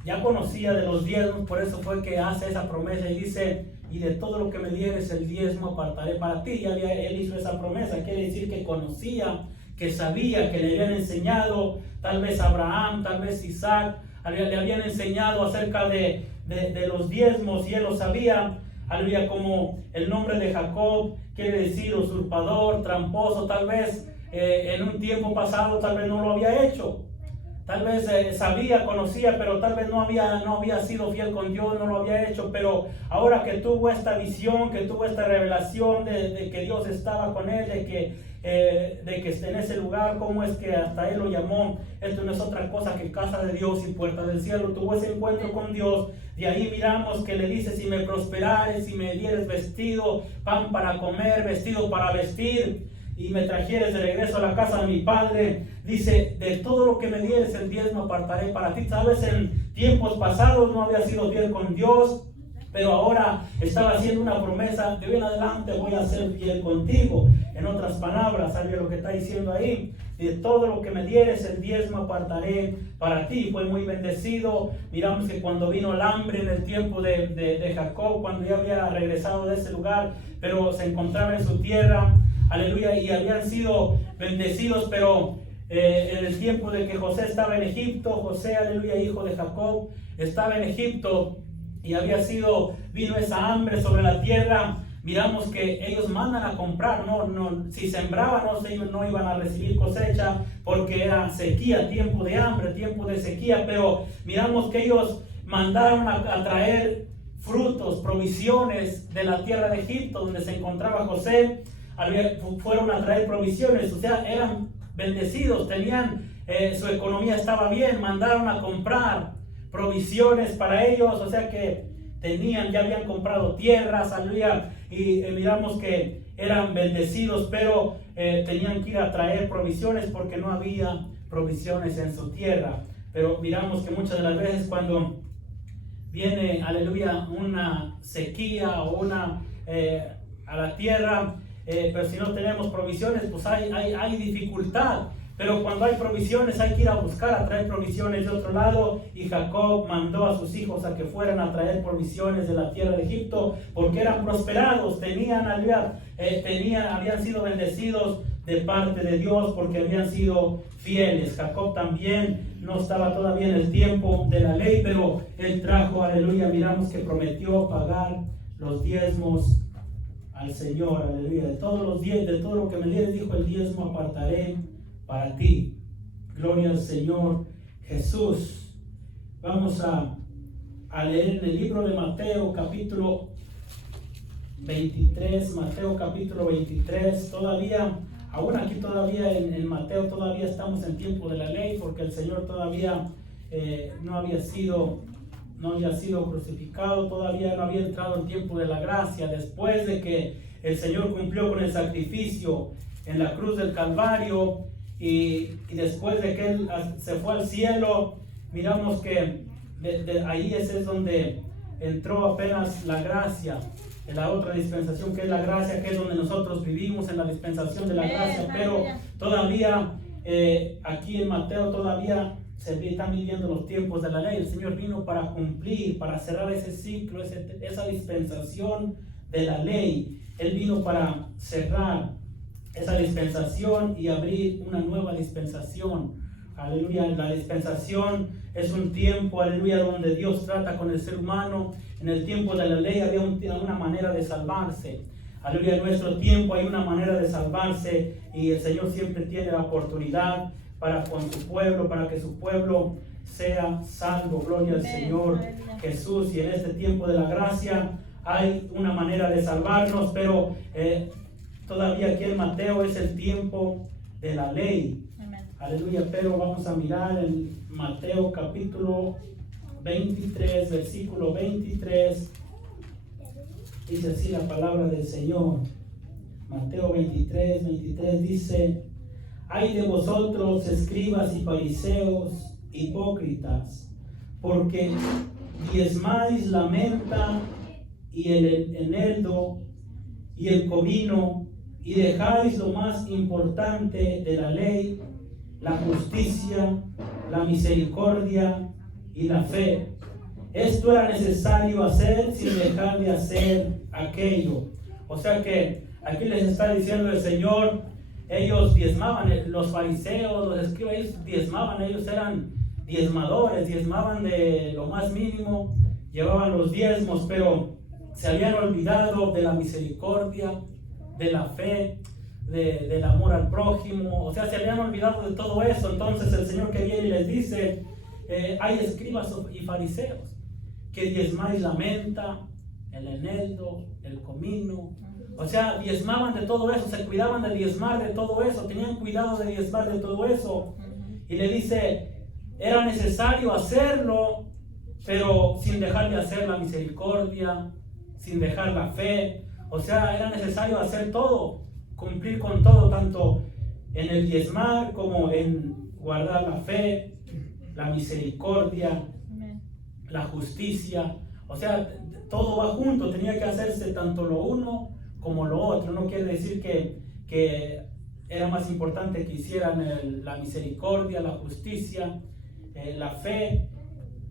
ya conocía de los diezmos, por eso fue que hace esa promesa y dice: y de todo lo que me dieres el diezmo apartaré para ti. Ya él hizo esa promesa, quiere decir que conocía, que sabía, que le habían enseñado, tal vez Abraham, tal vez Isaac, le habían enseñado acerca de los diezmos, y él lo sabía. Aleluya, como el nombre de Jacob quiere decir usurpador, tramposo. Tal vez en un tiempo pasado tal vez no lo había hecho, tal vez sabía, conocía, pero tal vez no había sido fiel con Dios, no lo había hecho. Pero ahora que tuvo esta visión, que tuvo esta revelación de que Dios estaba con él, de que esté en ese lugar, cómo es que hasta él lo llamó, esto no es otra cosa que casa de Dios y puerta del cielo. Tuvo ese encuentro con Dios. De ahí miramos que le dice: si me prosperares, si me dieres vestido, pan para comer, vestido para vestir, y me trajeres de regreso a la casa de mi padre, dice: de todo lo que me dieres el diezmo apartaré para ti. Sabes, en tiempos pasados no había sido fiel con Dios, pero ahora estaba haciendo una promesa: de hoy en adelante voy a ser fiel contigo. En otras palabras, ¿sabes lo que está diciendo ahí? De todo lo que me dieres el diezmo apartaré para ti. Fue muy bendecido. Miramos que cuando vino el hambre en el tiempo de Jacob, cuando ya había regresado de ese lugar, pero se encontraba en su tierra, aleluya, y habían sido bendecidos. Pero en el tiempo de que José estaba en Egipto, José, aleluya, hijo de Jacob, estaba en Egipto, y vino esa hambre sobre la tierra. Miramos que ellos mandan a comprar, si sembraban no iban a recibir cosecha, porque era sequía, tiempo de hambre, tiempo de sequía. Pero miramos que ellos mandaron a traer frutos, provisiones de la tierra de Egipto, donde se encontraba José. Fueron a traer provisiones, o sea, eran bendecidos, tenían, su economía estaba bien, mandaron a comprar provisiones para ellos, o sea que ya habían comprado tierras, aleluya, y miramos que eran bendecidos, pero tenían que ir a traer provisiones porque no había provisiones en su tierra. Pero miramos que muchas de las veces cuando viene, aleluya, una sequía o a la tierra, pero si no tenemos provisiones, pues hay dificultad. Pero cuando hay provisiones hay que ir a buscar, a traer provisiones de otro lado. Y Jacob mandó a sus hijos a que fueran a traer provisiones de la tierra de Egipto, porque eran prosperados, habían sido bendecidos de parte de Dios, porque habían sido fieles. Jacob también no estaba todavía en el tiempo de la ley, pero él trajo, aleluya, miramos que prometió pagar los diezmos al Señor, aleluya. De todo lo que me dieres, dijo, el diezmo apartaré para ti. Gloria al Señor Jesús. Vamos a leer en el libro de Mateo capítulo 23, Mateo capítulo 23, todavía, aún aquí todavía en Mateo todavía estamos en tiempo de la ley, porque el Señor todavía no había sido crucificado, todavía no había entrado en tiempo de la gracia. Después de que el Señor cumplió con el sacrificio en la cruz del Calvario, y después de que Él se fue al cielo, miramos que ahí es donde entró apenas la gracia, en la otra dispensación que es la gracia, que es donde nosotros vivimos, en la dispensación de la gracia. Pero todavía aquí en Mateo todavía se están viviendo los tiempos de la ley. El Señor vino para cumplir, para cerrar ese ciclo, esa dispensación de la ley. Él vino para cerrar esa dispensación y abrir una nueva dispensación. Aleluya, la dispensación es un tiempo, aleluya, donde Dios trata con el ser humano. En el tiempo de la ley había una manera de salvarse. Aleluya, en nuestro tiempo hay una manera de salvarse y el Señor siempre tiene la oportunidad para con su pueblo, para que su pueblo sea salvo. Gloria al Señor Jesús. Y en este tiempo de la gracia hay una manera de salvarnos, pero todavía aquí en Mateo es el tiempo de la ley. Aleluya, pero vamos a mirar en Mateo capítulo 23, versículo 23. Dice así la palabra del Señor. Mateo 23, 23 dice: ay de vosotros, escribas y fariseos, hipócritas, porque diezmáis la menta y el eneldo y el comino, y dejáis lo más importante de la ley, la justicia, la misericordia y la fe. Esto era necesario hacer sin dejar de hacer aquello. O sea que aquí les está diciendo el Señor, ellos diezmaban, los fariseos, los escribas, ellos diezmaban, ellos eran diezmadores, diezmaban de lo más mínimo, llevaban los diezmos, pero se habían olvidado de la misericordia, de la fe, del amor al prójimo. O sea, se habían olvidado de todo eso. Entonces el Señor que viene y les dice, hay escribas y fariseos que diezmáis la menta, el eneldo, el comino. O sea, diezmaban de todo eso, se cuidaban de diezmar de todo eso, tenían cuidado de diezmar de todo eso. Y le dice, era necesario hacerlo, pero sin dejar de hacer la misericordia, sin dejar la fe. O sea, era necesario hacer todo, cumplir con todo, tanto en el diezmar como en guardar la fe, la misericordia, la justicia. O sea, todo va junto, tenía que hacerse tanto lo uno como lo otro. No quiere decir que era más importante que hicieran la misericordia, la justicia, la fe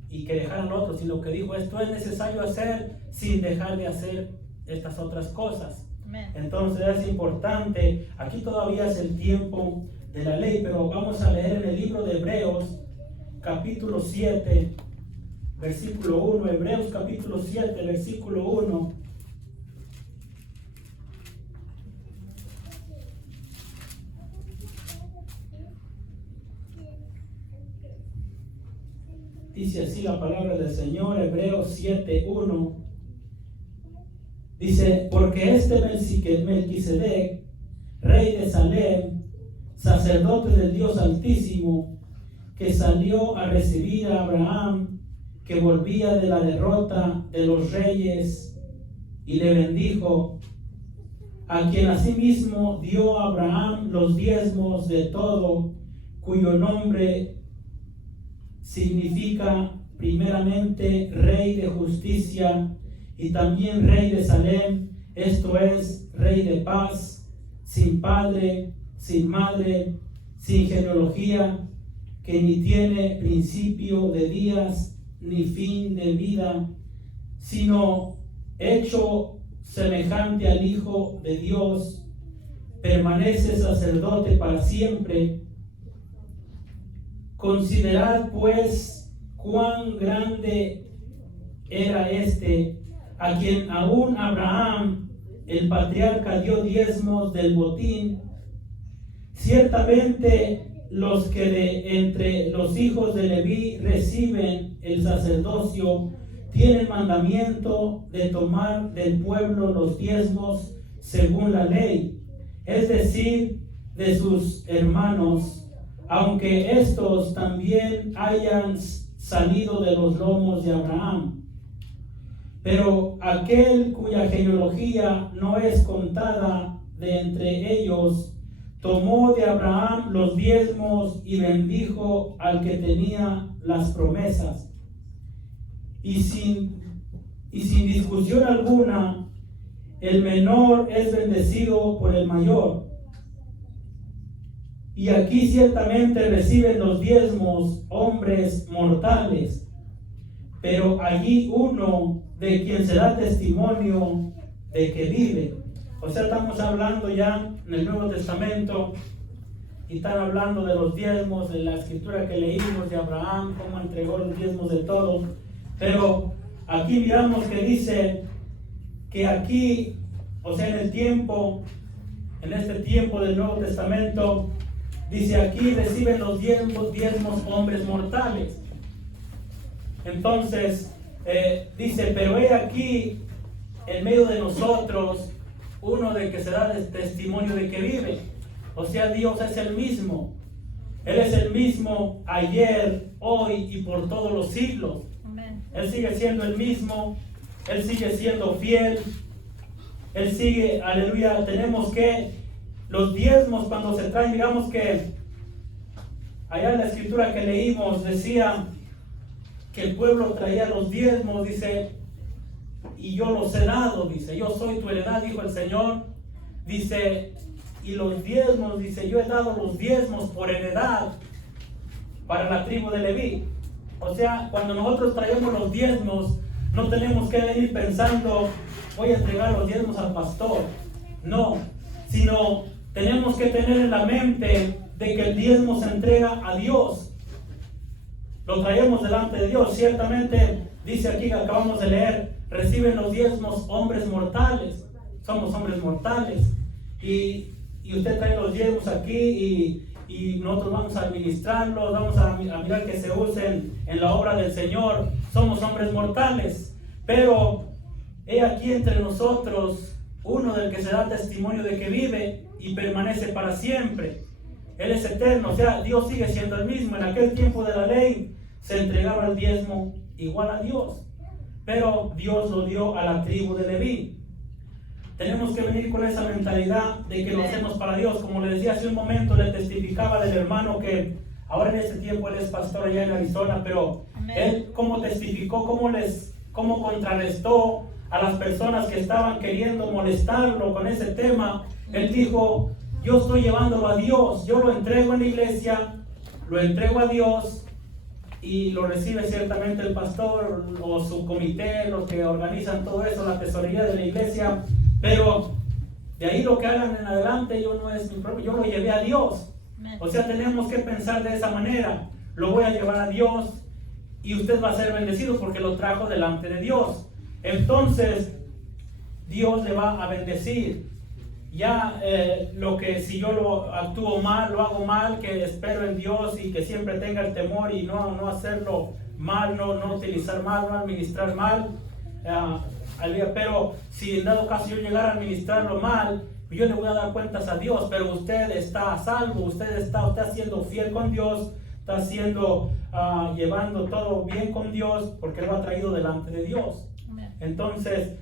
y que dejaran lo otro, sino que dijo, esto es necesario hacer sin dejar de hacer estas otras cosas. Entonces es importante, aquí todavía es el tiempo de la ley, pero vamos a leer en el libro de Hebreos capítulo 7 versículo 1, Hebreos capítulo 7 versículo 1. Dice así la palabra del Señor, Hebreos 7:1. Dice, porque este Melquisedec, rey de Salem, sacerdote del Dios Altísimo, que salió a recibir a Abraham, que volvía de la derrota de los reyes, y le bendijo, a quien asimismo dio a Abraham los diezmos de todo, cuyo nombre significa primeramente Rey de Justicia, y también Rey de Salem, esto es, Rey de paz, sin padre, sin madre, sin genealogía, que ni tiene principio de días, ni fin de vida, sino hecho semejante al Hijo de Dios, permanece sacerdote para siempre. Considerad pues cuán grande era este, a quien aún Abraham, el patriarca, dio diezmos del botín. Ciertamente los que de entre los hijos de Leví reciben el sacerdocio tienen mandamiento de tomar del pueblo los diezmos según la ley, es decir, de sus hermanos, aunque estos también hayan salido de los lomos de Abraham. Pero aquel cuya genealogía no es contada de entre ellos, tomó de Abraham los diezmos y bendijo al que tenía las promesas. Y sin discusión alguna, el menor es bendecido por el mayor. Y aquí ciertamente reciben los diezmos hombres mortales, pero allí uno de quien se da testimonio, de que vive. O sea, estamos hablando ya en el Nuevo Testamento y están hablando de los diezmos, de la escritura que leímos de Abraham, cómo entregó los diezmos de todo. Pero aquí miramos que dice que aquí, o sea, en este tiempo del Nuevo Testamento, dice aquí reciben los diezmos hombres mortales. Entonces, dice, pero he aquí en medio de nosotros uno de que se da testimonio de que vive. O sea, Dios es el mismo. Él es el mismo ayer, hoy y por todos los siglos. Amén. Él sigue siendo el mismo. Él sigue siendo fiel. Él sigue, aleluya. Tenemos que, los diezmos cuando se traen, digamos que allá en la escritura que leímos decía que el pueblo traía los diezmos, dice, y yo los he dado, dice, yo soy tu heredad, dijo el Señor, dice, y los diezmos, dice, yo he dado los diezmos por heredad para la tribu de Leví. O sea, cuando nosotros traemos los diezmos, no tenemos que venir pensando, voy a entregar los diezmos al pastor. No, sino tenemos que tener en la mente de que el diezmo se entrega a Dios. Lo traemos delante de Dios. Ciertamente, dice aquí que acabamos de leer, reciben los diezmos hombres mortales. Somos hombres mortales. Y usted trae los diezmos aquí y nosotros vamos a administrarlos, vamos a mirar que se usen en la obra del Señor. Somos hombres mortales. Pero he aquí entre nosotros uno del que se da testimonio de que vive y permanece para siempre. Él es eterno, o sea, Dios sigue siendo el mismo. En aquel tiempo de la ley se entregaba el diezmo igual a Dios, pero Dios lo dio a la tribu de Leví. Tenemos que venir con esa mentalidad de que lo hacemos para Dios. Como le decía hace un momento, le testificaba del hermano que ahora en este tiempo él es pastor allá en Arizona, pero él cómo testificó, cómo contrarrestó a las personas que estaban queriendo molestarlo con ese tema. Él dijo, yo estoy llevándolo a Dios, yo lo entrego en la iglesia, lo entrego a Dios y lo recibe ciertamente el pastor o su comité, los que organizan todo eso, la tesorería de la iglesia, pero de ahí lo que hagan en adelante yo no es mi propio, yo lo llevé a Dios. O sea, tenemos que pensar de esa manera, lo voy a llevar a Dios y usted va a ser bendecido porque lo trajo delante de Dios. Entonces Dios le va a bendecir. Ya lo que si yo lo actúo mal, lo hago mal, que espero en Dios y que siempre tenga el temor y no hacerlo mal, no utilizar mal, no administrar mal. Pero si en dado caso yo llegara a administrarlo mal, yo le voy a dar cuentas a Dios, pero usted está a salvo, usted está siendo fiel con Dios, está llevando todo bien con Dios porque lo ha traído delante de Dios. Entonces,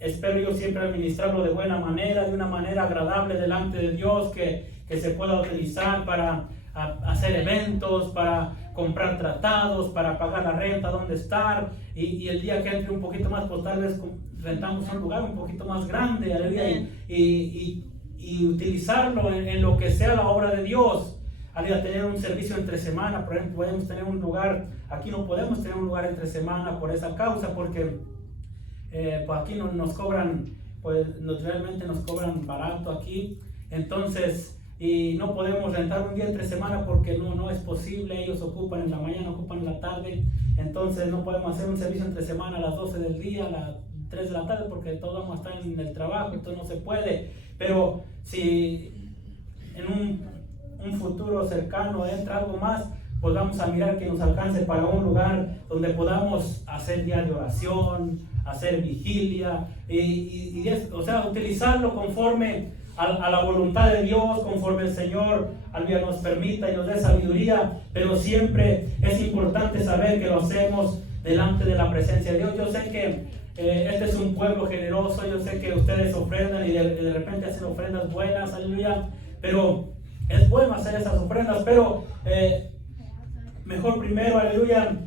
espero yo siempre administrarlo de buena manera, de una manera agradable delante de Dios, que se pueda utilizar para hacer eventos, para comprar tratados, para pagar la renta, dónde estar, y el día que entre un poquito más, pues tal vez rentamos un lugar un poquito más grande, aleluya, y utilizarlo en lo que sea la obra de Dios. Aleluya, tener un servicio entre semana, por ejemplo, podemos tener un lugar, aquí no podemos tener un lugar entre semana por esa causa, porque pues aquí nos cobran, pues realmente nos cobran barato aquí, entonces, y no podemos rentar un día entre semana porque no es posible, ellos ocupan en la mañana, ocupan en la tarde, entonces no podemos hacer un servicio entre semana a las 12 del día, a las 3 de la tarde, porque todos vamos a estar en el trabajo, entonces no se puede. Pero si en un futuro cercano entra algo más, pues vamos a mirar que nos alcance para un lugar donde podamos hacer día de oración, hacer vigilia, o sea, utilizarlo conforme a la voluntad de Dios, conforme el Señor nos permita y nos dé sabiduría, pero siempre es importante saber que lo hacemos delante de la presencia de Dios. Yo sé que este es un pueblo generoso, yo sé que ustedes ofrendan y de repente hacen ofrendas buenas, aleluya, pero es bueno hacer esas ofrendas, pero mejor primero, aleluya,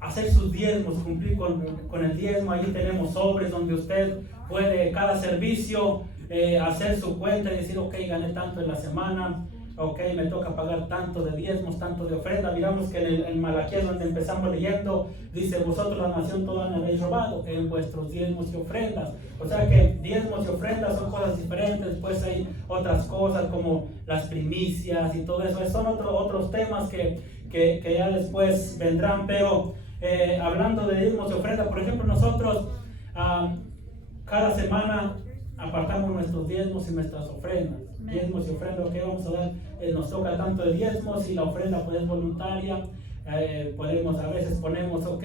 hacer sus diezmos, cumplir con el diezmo. Allí tenemos sobres donde usted puede cada servicio hacer su cuenta y decir, ok, gané tanto en la semana, ok, me toca pagar tanto de diezmos, tanto de ofrenda. Miramos que en Malaquías, donde empezamos leyendo, dice: vosotros la nación toda me habéis robado en vuestros diezmos y ofrendas. O sea que diezmos y ofrendas son cosas diferentes. Después hay otras cosas como las primicias y todo eso. Son otros temas que ya después vendrán. Pero hablando de diezmos y ofrendas, por ejemplo, nosotros cada semana apartamos nuestros diezmos y nuestras ofrendas. Diezmos y ofrendas, que vamos a dar, nos toca tanto de diezmos, y la ofrenda pues es voluntaria. Podemos, a veces ponemos, ok,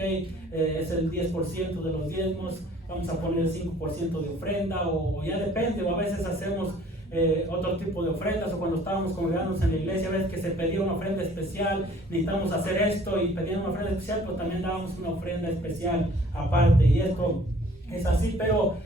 es el 10% de los diezmos, vamos a poner el 5% de ofrenda, o ya depende, o a veces hacemos otro tipo de ofrendas, o cuando estábamos congregándonos en la iglesia, a veces que se pedía una ofrenda especial, necesitamos hacer esto, y pedían una ofrenda especial, pero también dábamos una ofrenda especial aparte, y esto es así. Pero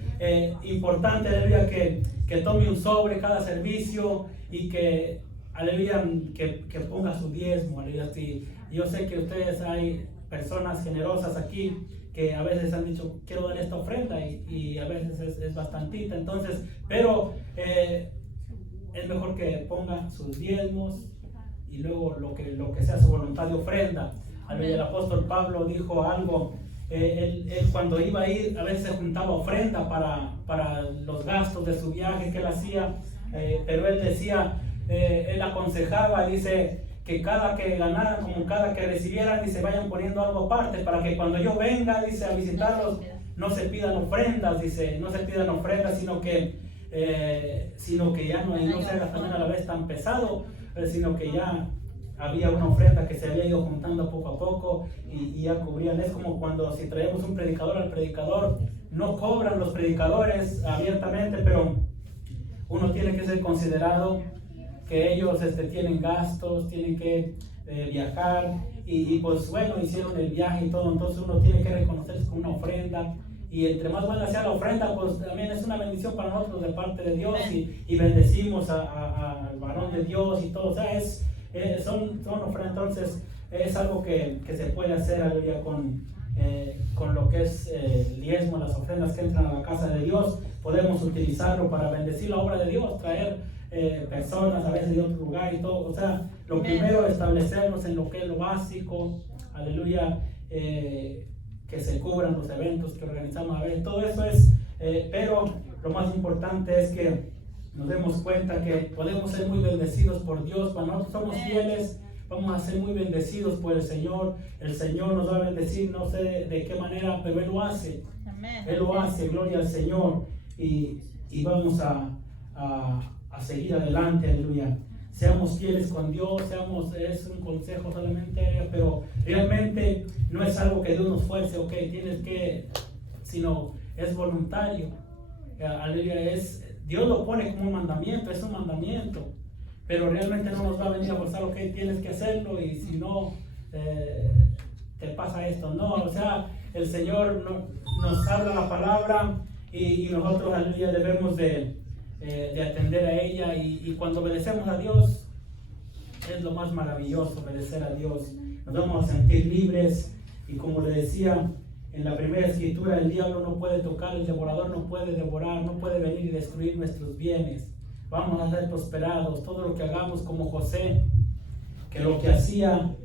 importante, aleluya, que tome un sobre cada servicio, y que, aleluya, que ponga su diezmo, aleluya. Sí, yo sé que ustedes, hay personas generosas aquí que a veces han dicho: quiero dar esta ofrenda, y a veces es bastantita. Entonces, pero es mejor que ponga sus diezmos, y luego lo que sea su voluntad de ofrenda. Aleluya. El apóstol Pablo dijo algo. Él cuando iba a ir, a veces se juntaba ofrenda para los gastos de su viaje que él hacía, pero él decía, él aconsejaba, dice, que cada que ganaran, como cada que recibieran, y se vayan poniendo algo aparte, para que cuando yo venga, dice, a visitarlos, no se pidan ofrendas, dice, no se pidan ofrendas, sino que ya no se haga también a la vez tan pesado, sino que ya había una ofrenda que se había ido juntando poco a poco, y ya cubrían. Es como cuando, si traemos un predicador, al predicador no cobran los predicadores abiertamente, pero uno tiene que ser considerado que ellos tienen gastos, tienen que viajar, y pues bueno, hicieron el viaje y todo, entonces uno tiene que reconocerse con una ofrenda. Y entre más buena sea la ofrenda, pues también es una bendición para nosotros de parte de Dios, y bendecimos al varón de Dios y todo. O sea, son ofrendas. Entonces es algo que se puede hacer, aleluya, con lo que es el diezmo, las ofrendas que entran a la casa de Dios. Podemos utilizarlo para bendecir la obra de Dios, traer personas a veces de otro lugar y todo. O sea, lo primero, establecernos en lo que es lo básico, aleluya, que se cubran los eventos que organizamos a ver, todo eso es, pero lo más importante es que nos demos cuenta que podemos ser muy bendecidos por Dios. Cuando nosotros somos fieles, vamos a ser muy bendecidos por el Señor nos va a bendecir, no sé de qué manera, pero Él lo hace. Él lo hace, gloria al Señor, y vamos a seguir adelante, aleluya. Seamos fieles con Dios, es un consejo solamente, pero realmente no es algo que Dios nos fuerce, ok, tienes que, sino es voluntario. Aleluya, Dios lo pone como un mandamiento, es un mandamiento, pero realmente no nos va a venir a forzar, ok, tienes que hacerlo, y si no, te pasa esto. No, o sea, el Señor nos habla la palabra, y nosotros, aleluya, debemos de atender a ella, y cuando obedecemos a Dios es lo más maravilloso, obedecer a Dios. Nos vamos a sentir libres, y como le decía en la primera escritura, el diablo no puede tocar, el devorador no puede devorar, no puede venir y destruir nuestros bienes. Vamos a ser prosperados, todo lo que hagamos, como José, que lo que hacía,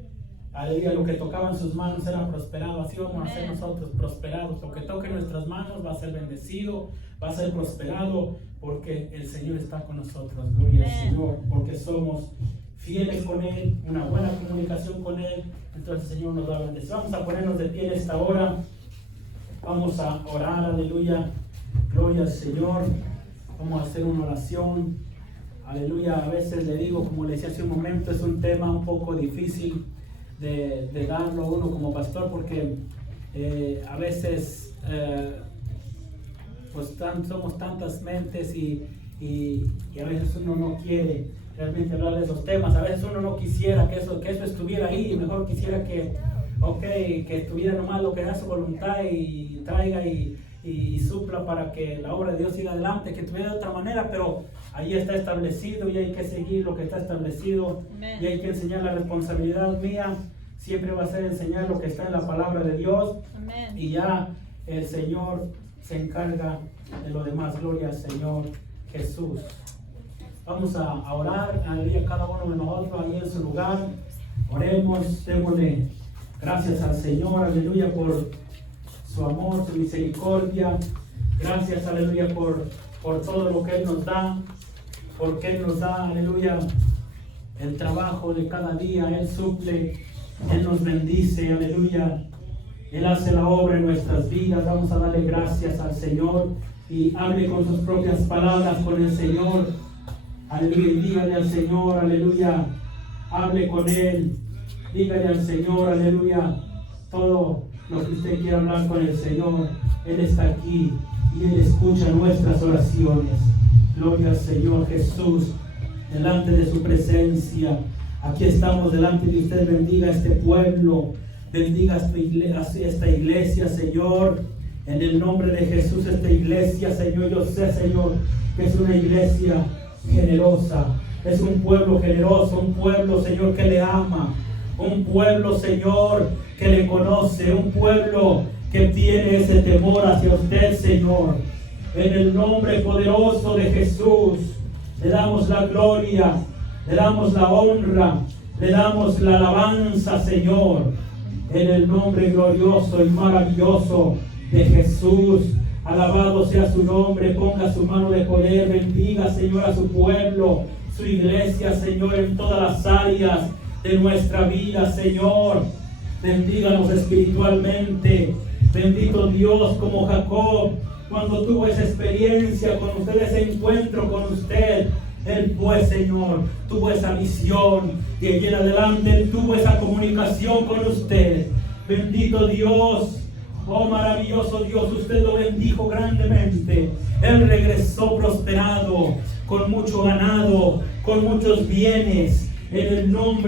aleluya, lo que tocaba en sus manos era prosperado. Así vamos a ser nosotros prosperados. Lo que toque en nuestras manos va a ser bendecido, va a ser prosperado, porque el Señor está con nosotros. Gloria al Señor, porque somos fieles con Él, una buena comunicación con Él. Entonces el Señor nos va a bendecir. Vamos a ponernos de pie en esta hora, vamos a orar, aleluya, gloria al Señor. Vamos a hacer una oración, aleluya. A veces le digo, como le decía hace un momento, es un tema un poco difícil de darlo a uno como pastor, porque a veces pues somos tantas mentes, y a veces uno no quiere realmente hablar de esos temas. A veces uno no quisiera que eso estuviera ahí, y mejor quisiera que estuviera nomás lo que da su voluntad, y traiga y supla para que la obra de Dios siga adelante, que estuviera de otra manera, pero ahí está establecido, y hay que seguir lo que está establecido. Amén. Y hay que enseñar. La responsabilidad mía siempre va a ser enseñar lo que está en la palabra de Dios. Amén. Y ya el Señor se encarga de lo demás. Gloria al Señor Jesús. Vamos a orar, aleluya, cada uno de nosotros ahí en su lugar. Oremos, démosle gracias al Señor, aleluya, por su amor, su misericordia. Gracias, aleluya, por todo lo que Él nos da, porque Él nos da, aleluya, el trabajo de cada día. Él suple, Él nos bendice, aleluya. Él hace la obra en nuestras vidas. Vamos a darle gracias al Señor y hable con sus propias palabras con el Señor. Aleluya, y dígale al Señor, aleluya, hable con Él, dígale al Señor, aleluya, todo lo que usted quiera hablar con el Señor. Él está aquí y Él escucha nuestras oraciones. Gloria al Señor Jesús, delante de su presencia. Aquí estamos delante de usted. Bendiga este pueblo, bendiga esta iglesia, Señor, en el nombre de Jesús. Esta iglesia, Señor, yo sé, Señor, que es una iglesia generosa, es un pueblo generoso, un pueblo, Señor, que le ama, un pueblo, Señor, que le conoce, un pueblo que tiene ese temor hacia usted, Señor. En el nombre poderoso de Jesús, le damos la gloria, le damos la honra, le damos la alabanza, Señor, en el nombre glorioso y maravilloso de Jesús. Alabado sea su nombre. Ponga su mano de poder. Bendiga, Señor, a su pueblo, su iglesia, Señor, en todas las áreas de nuestra vida, Señor. Bendíganos espiritualmente. Bendito Dios, como Jacob, cuando tuvo esa experiencia con usted, ese encuentro con usted, él pues, Señor, tuvo esa visión y allí en adelante él tuvo esa comunicación con usted. Bendito Dios. Oh maravilloso Dios, usted lo bendijo grandemente. Él regresó prosperado, con mucho ganado, con muchos bienes, en el nombre